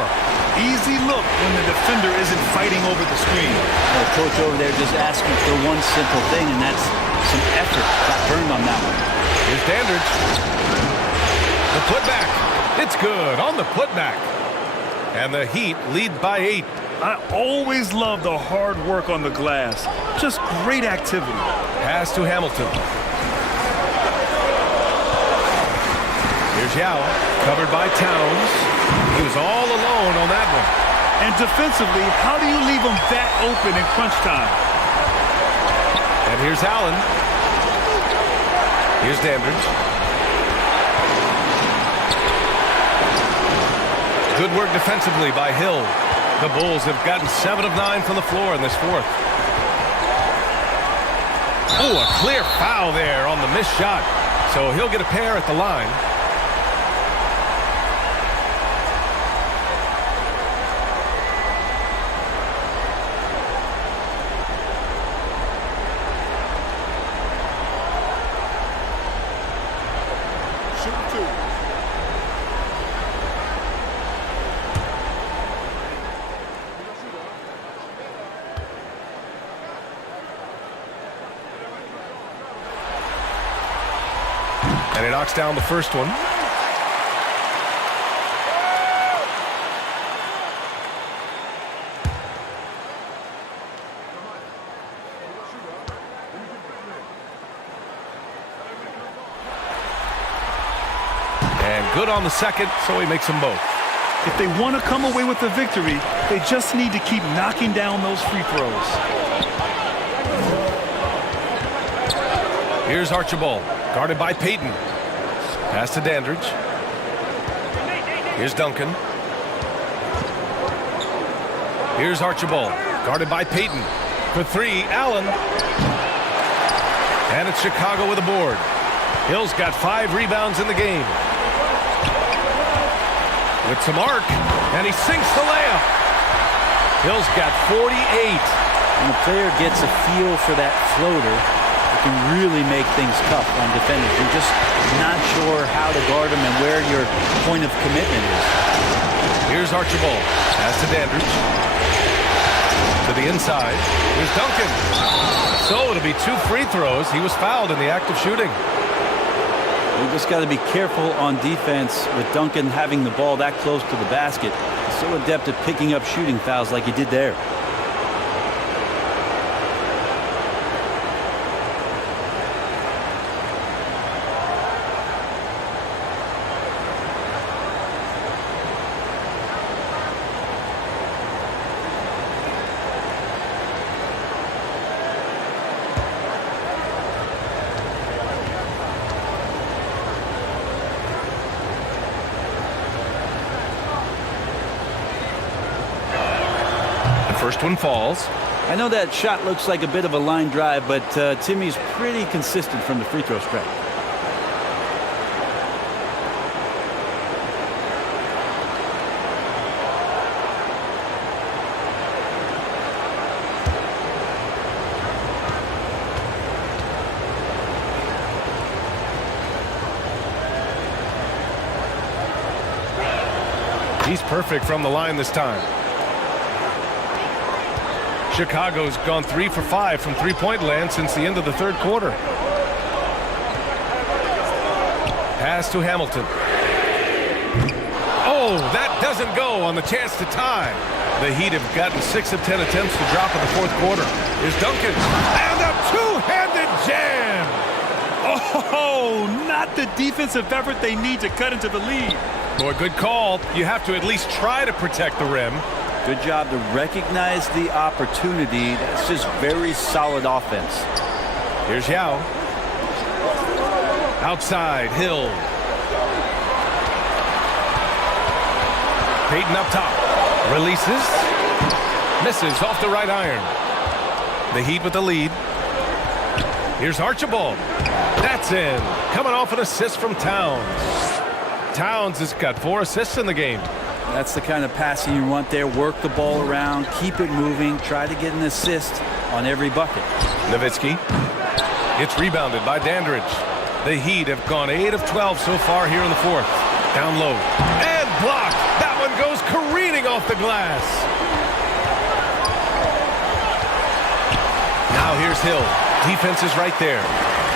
Easy look when the defender isn't fighting over the screen. The coach over there just asking for one simple thing, and that's some effort. Got burned on that one. Here's Dandridge. The putback. It's good on the putback. And the Heat lead by 8. I always love the hard work on the glass. Just great activity. Pass to Hamilton. Here's Yao, covered by Towns. He was all alone on that one. And defensively, how do you leave him that open in crunch time? And here's Allen. Here's Dandridge. Good work defensively by Hill. The Bulls have gotten 7 of 9 from the floor in this fourth. Oh, a clear foul there on the missed shot. So he'll get a pair at the line. And he knocks down the first one. And good on the second, so he makes them both. If they want to come away with the victory, they just need to keep knocking down those free throws. Here's Archibald, guarded by Payton. Pass to Dandridge. Here's Duncan. Here's Archibald, guarded by Payton. For 3, Allen. And it's Chicago with a board. Hill's got 5 rebounds in the game. With some arc, and he sinks the layup. Hill's got 48. When the player gets a feel for that floater, it can really make things tough on defenders. You're just not sure how to guard them and where your point of commitment is. Here's Archibald. Pass to Dandridge. To the inside. Here's Duncan. So it'll be 2 free throws. He was fouled in the act of shooting. You just got to be careful on defense with Duncan having the ball that close to the basket. He's so adept at picking up shooting fouls like he did there. First one falls. I know that shot looks like a bit of a line drive, but Timmy's pretty consistent from the free throw stripe. He's perfect from the line this time. Chicago's gone 3 for 5 from three-point land since the end of the third quarter. Pass to Hamilton. Oh, that doesn't go on the chance to tie. The Heat have gotten 6 of 10 attempts to drop in the fourth quarter. Here's Duncan. And a two-handed jam. Oh, not the defensive effort they need to cut into the lead. Boy, good call. You have to at least try to protect the rim. Good job to recognize the opportunity. That's just very solid offense. Here's Yao. Outside, Hill. Payton up top. Releases. Misses off the right iron. The Heat with the lead. Here's Archibald. That's in. Coming off an assist from Towns. Towns has got 4 assists in the game. That's the kind of passing you want there. Work the ball around, keep it moving, try to get an assist on every bucket. Nowitzki. It's rebounded by Dandridge. The Heat have gone 8 of 12 so far here in the fourth. Down low. And blocked. That one goes careening off the glass. Now here's Hill. Defense is right there.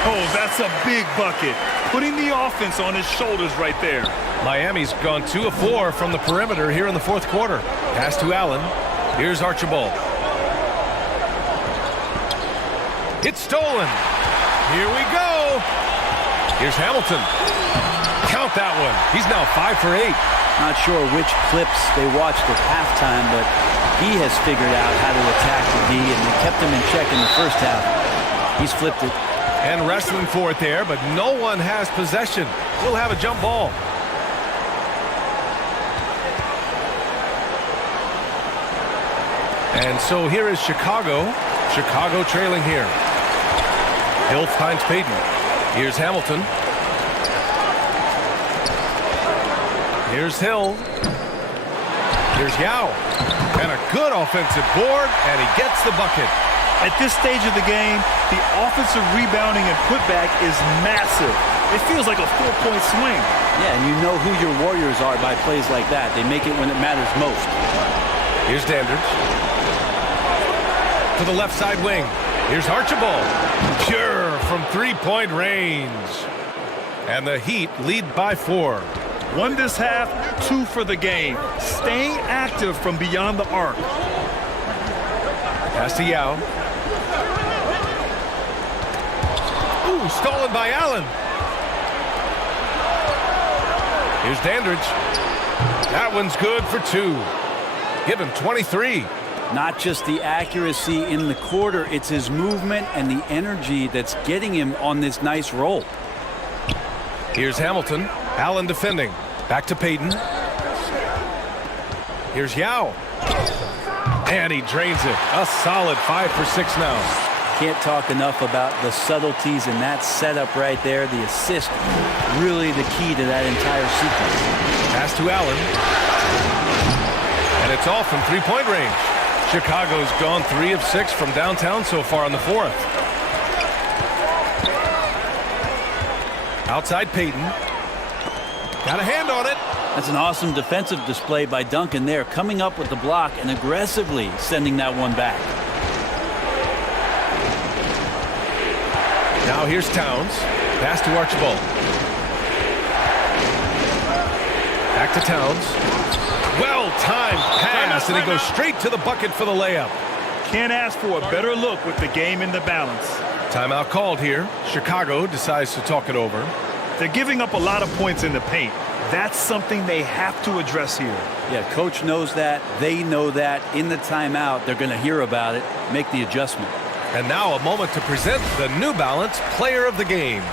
Oh, that's a big bucket. Putting the offense on his shoulders right there. Miami's gone 2 of 4 from the perimeter here in the fourth quarter. Pass to Allen. Here's Archibald. It's stolen. Here we go. Here's Hamilton. Count that one. He's now 5 for 8. Not sure which clips they watched at halftime, but he has figured out how to attack the D, and they kept him in check in the first half. He's flipped it. And wrestling for it there, but no one has possession. We'll have a jump ball. And so here is Chicago. Chicago trailing here. Hill finds Payton. Here's Hamilton. Here's Hill. Here's Yao. And a good offensive board, and he gets the bucket. At this stage of the game, the offensive rebounding and putback is massive. It feels like a 4-point swing. Yeah, and you know who your Warriors are by plays like that. They make it when it matters most. Here's Dandridge. To the left side wing. Here's Archibald. Pure from three-point range. And the Heat lead by 4. 1 this half, 2 for the game. Staying active from beyond the arc. Pass to Yao. Ooh, stolen by Allen. Here's Dandridge. That one's good for 2. Give him 23. Not just the accuracy in the quarter, it's his movement and the energy that's getting him on this nice roll. Here's Hamilton. Allen defending. Back to Payton. Here's Yao. And he drains it. A solid 5 for 6 now. Can't talk enough about the subtleties in that setup right there. The assist, really the key to that entire sequence. Pass to Allen. And it's off from three-point range. Chicago's gone 3 of 6 from downtown so far in the fourth. Outside Payton. Got a hand on it. That's an awesome defensive display by Duncan there, coming up with the block and aggressively sending that one back. Now here's Towns. Pass to Archibald. Back to Towns. Well-timed pass, and he goes straight to the bucket for the layup. Can't ask for a better look with the game in the balance. Timeout called here. Chicago decides to talk it over. They're giving up a lot of points in the paint. That's something they have to address here. Yeah, coach knows that. They know that. In the timeout, they're going to hear about it, make the adjustment. And now a moment to present the New Balance Player of the Game.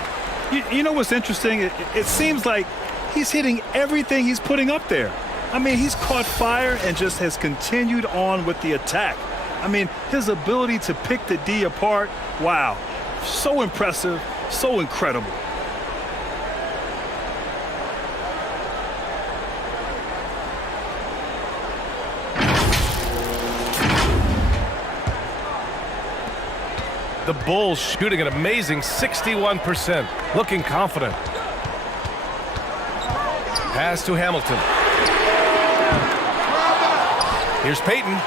You know what's interesting? It seems like he's hitting everything he's putting up there. I mean, he's caught fire and just has continued on with the attack. I mean, his ability to pick the D apart, wow. So impressive, so incredible. The Bulls shooting an amazing 61%, looking confident. Pass to Hamilton. Here's Payton.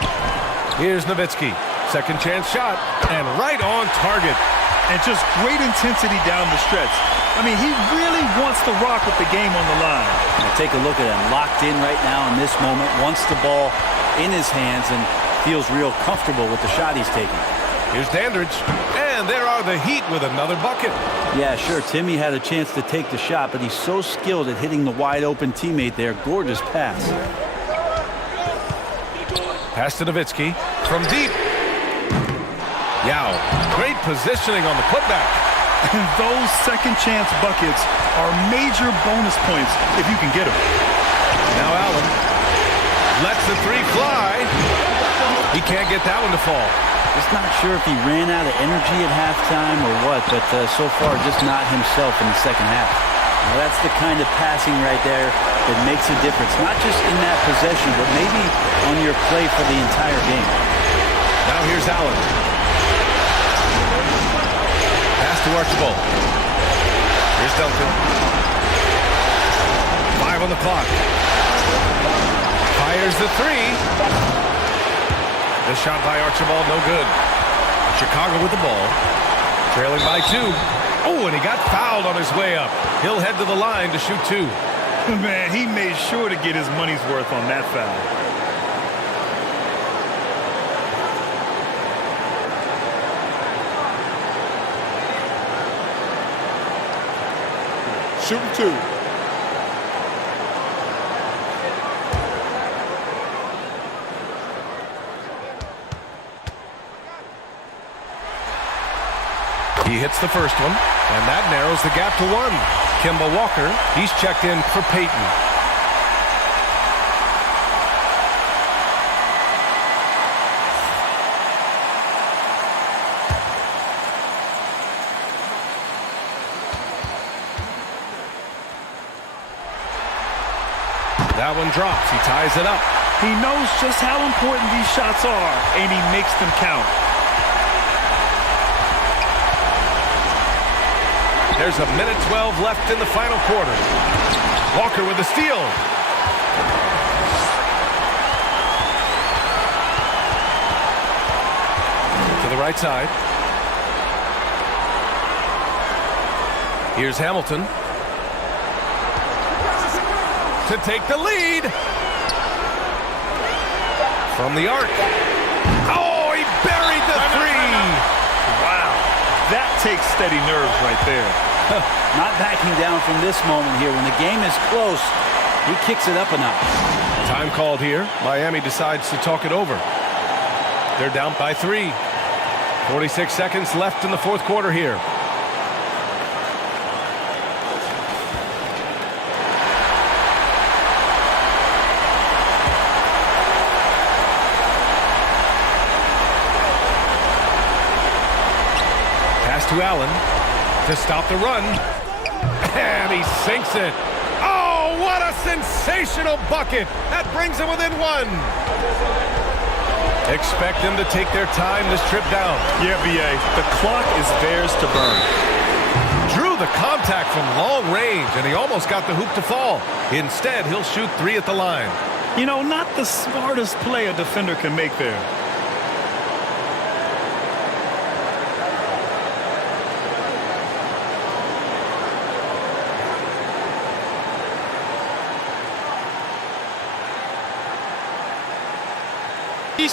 Here's Nowitzki. Second chance shot, and right on target. And just great intensity down the stretch. I mean, he really wants to rock with the game on the line. Now take a look at him, locked in right now in this moment, wants the ball in his hands and feels real comfortable with the shot he's taking. Here's Dandridge, and there are the Heat with another bucket. Yeah, sure, Timmy had a chance to take the shot, but he's so skilled at hitting the wide-open teammate there. Gorgeous pass. Pass to Nowitzki from deep. Yao, great positioning on the putback. And those second chance buckets are major bonus points if you can get them. Now Allen lets the three fly. He can't get that one to fall. Just not sure if he ran out of energy at halftime or what, but so far just not himself in the second half. Now that's the kind of passing right there that makes a difference, not just in that possession, but maybe on your play for the entire game. Now here's Allen. Pass to Archibald. Here's Duncan. 5 on the clock. Fires the three. The shot by Archibald, no good. Chicago with the ball. Trailing by 2. Oh, and he got fouled on his way up. He'll head to the line to shoot 2. Man, he made sure to get his money's worth on that foul. Shooting 2. He hits the first one, and that narrows the gap to 1. Kemba Walker, he's checked in for Payton. That one drops. He ties it up. He knows just how important these shots are, and he makes them count. There's a minute 12 left in the final quarter. Walker with the steal. To the right side. Here's Hamilton. To take the lead. From the arc. Oh, he buried the three. Wow. That takes steady nerves right there. Not backing down from this moment here. When the game is close, he kicks it up a notch. Time called here. Miami decides to talk it over. They're down by 3. 46 seconds left in the fourth quarter here. Pass to Allen to stop the run. And he sinks it. Oh, what a sensational bucket. That brings him within 1. Expect them to take their time this trip down. Yeah, B.A., the clock is theirs to burn. Drew the contact from long range, and he almost got the hoop to fall. Instead, he'll shoot 3 at the line. You know, not the smartest play a defender can make there.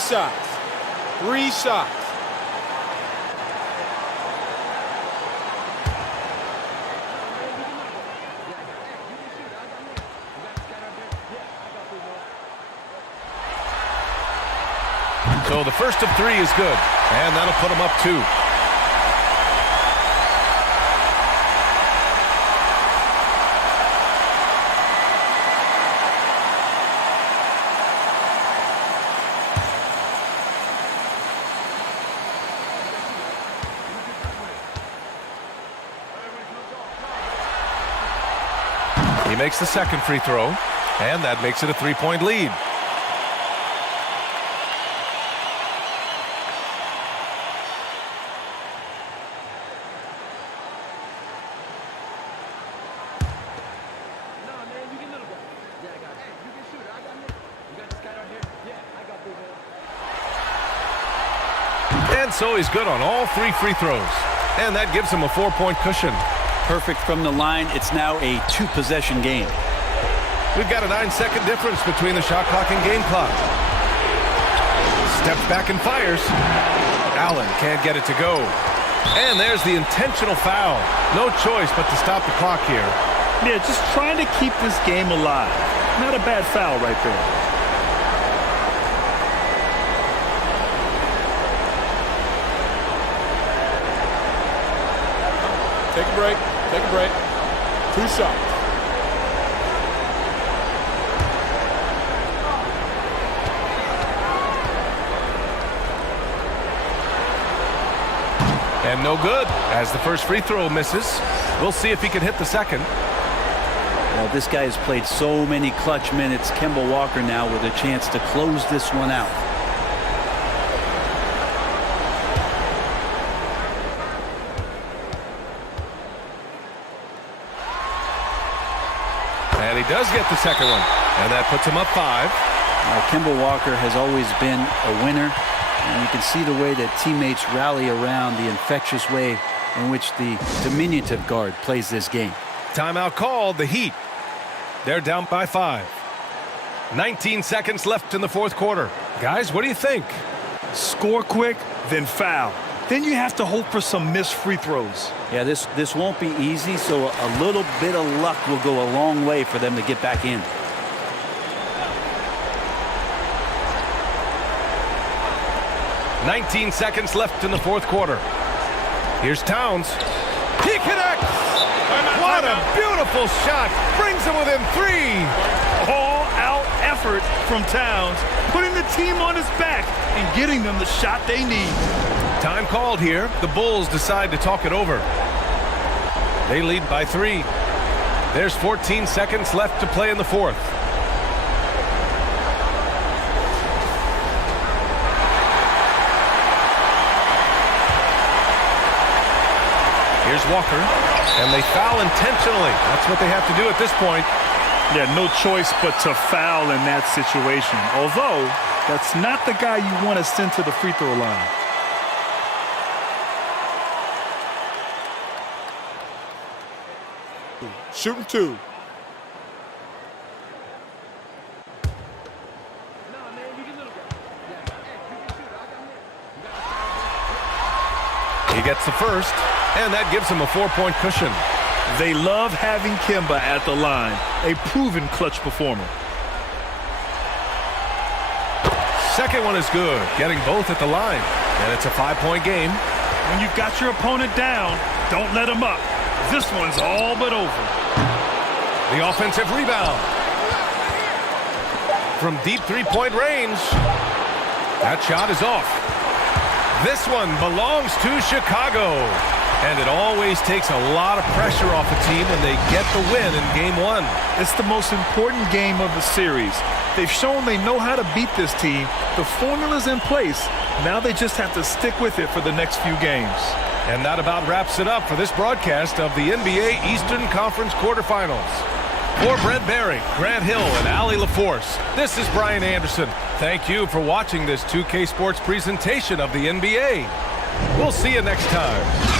Shots. 3 shots. So the first of 3 is good, and that'll put him up 2. makes the second free throw, and that makes it a 3-point lead. And so he's good on all 3 free throws. And that gives him a 4-point cushion. Perfect from the line. It's now a 2-possession game. We've got a 9-second difference between the shot clock and game clock. Steps back and fires. Allen can't get it to go. And there's the intentional foul. No choice but to stop the clock here. Yeah, just trying to keep this game alive. Not a bad foul right there. Take a break. Take a break. 2 shots. And no good as the first free throw misses. We'll see if he can hit the second. Well, this guy has played so many clutch minutes. Kemba Walker now with a chance to close this one out. And he does get the second one. And that puts him up 5. Kemba Walker has always been a winner. And you can see the way that teammates rally around, the infectious way in which the diminutive guard plays this game. Timeout called, the Heat. They're down by 5. 19 seconds left in the fourth quarter. Guys, what do you think? Score quick, then foul. Then you have to hope for some missed free throws. Yeah, this won't be easy, so a little bit of luck will go a long way for them to get back in. "19 seconds left in the fourth quarter. Here's Towns. He connects! What a beautiful shot! Brings him within 3. All-out effort from Towns, putting the team on his back and getting them the shot they need. Time called here. The Bulls decide to talk it over. They lead by 3. There's 14 seconds left to play in the fourth. Here's Walker, and they foul intentionally. That's what they have to do at this point. Yeah, no choice but to foul in that situation. Although, that's not the guy you want to send to the free throw line. Shooting 2. He gets the first, and that gives him a 4-point cushion. They love having Kemba at the line, a proven clutch performer. Second one is good, getting both at the line, and it's a 5-point game. When you've got your opponent down, don't let him up. This one's all but over. The offensive rebound. From deep 3-point range. That shot is off. This one belongs to Chicago. And it always takes a lot of pressure off a team when they get the win in Game 1. It's the most important game of the series. They've shown they know how to beat this team. The formula's in place. Now they just have to stick with it for the next few games. And that about wraps it up for this broadcast of the NBA Eastern Conference quarterfinals. For Brent Barry, Grant Hill, and Allie LaForce, this is Brian Anderson. Thank you for watching this 2K Sports presentation of the NBA. We'll see you next time.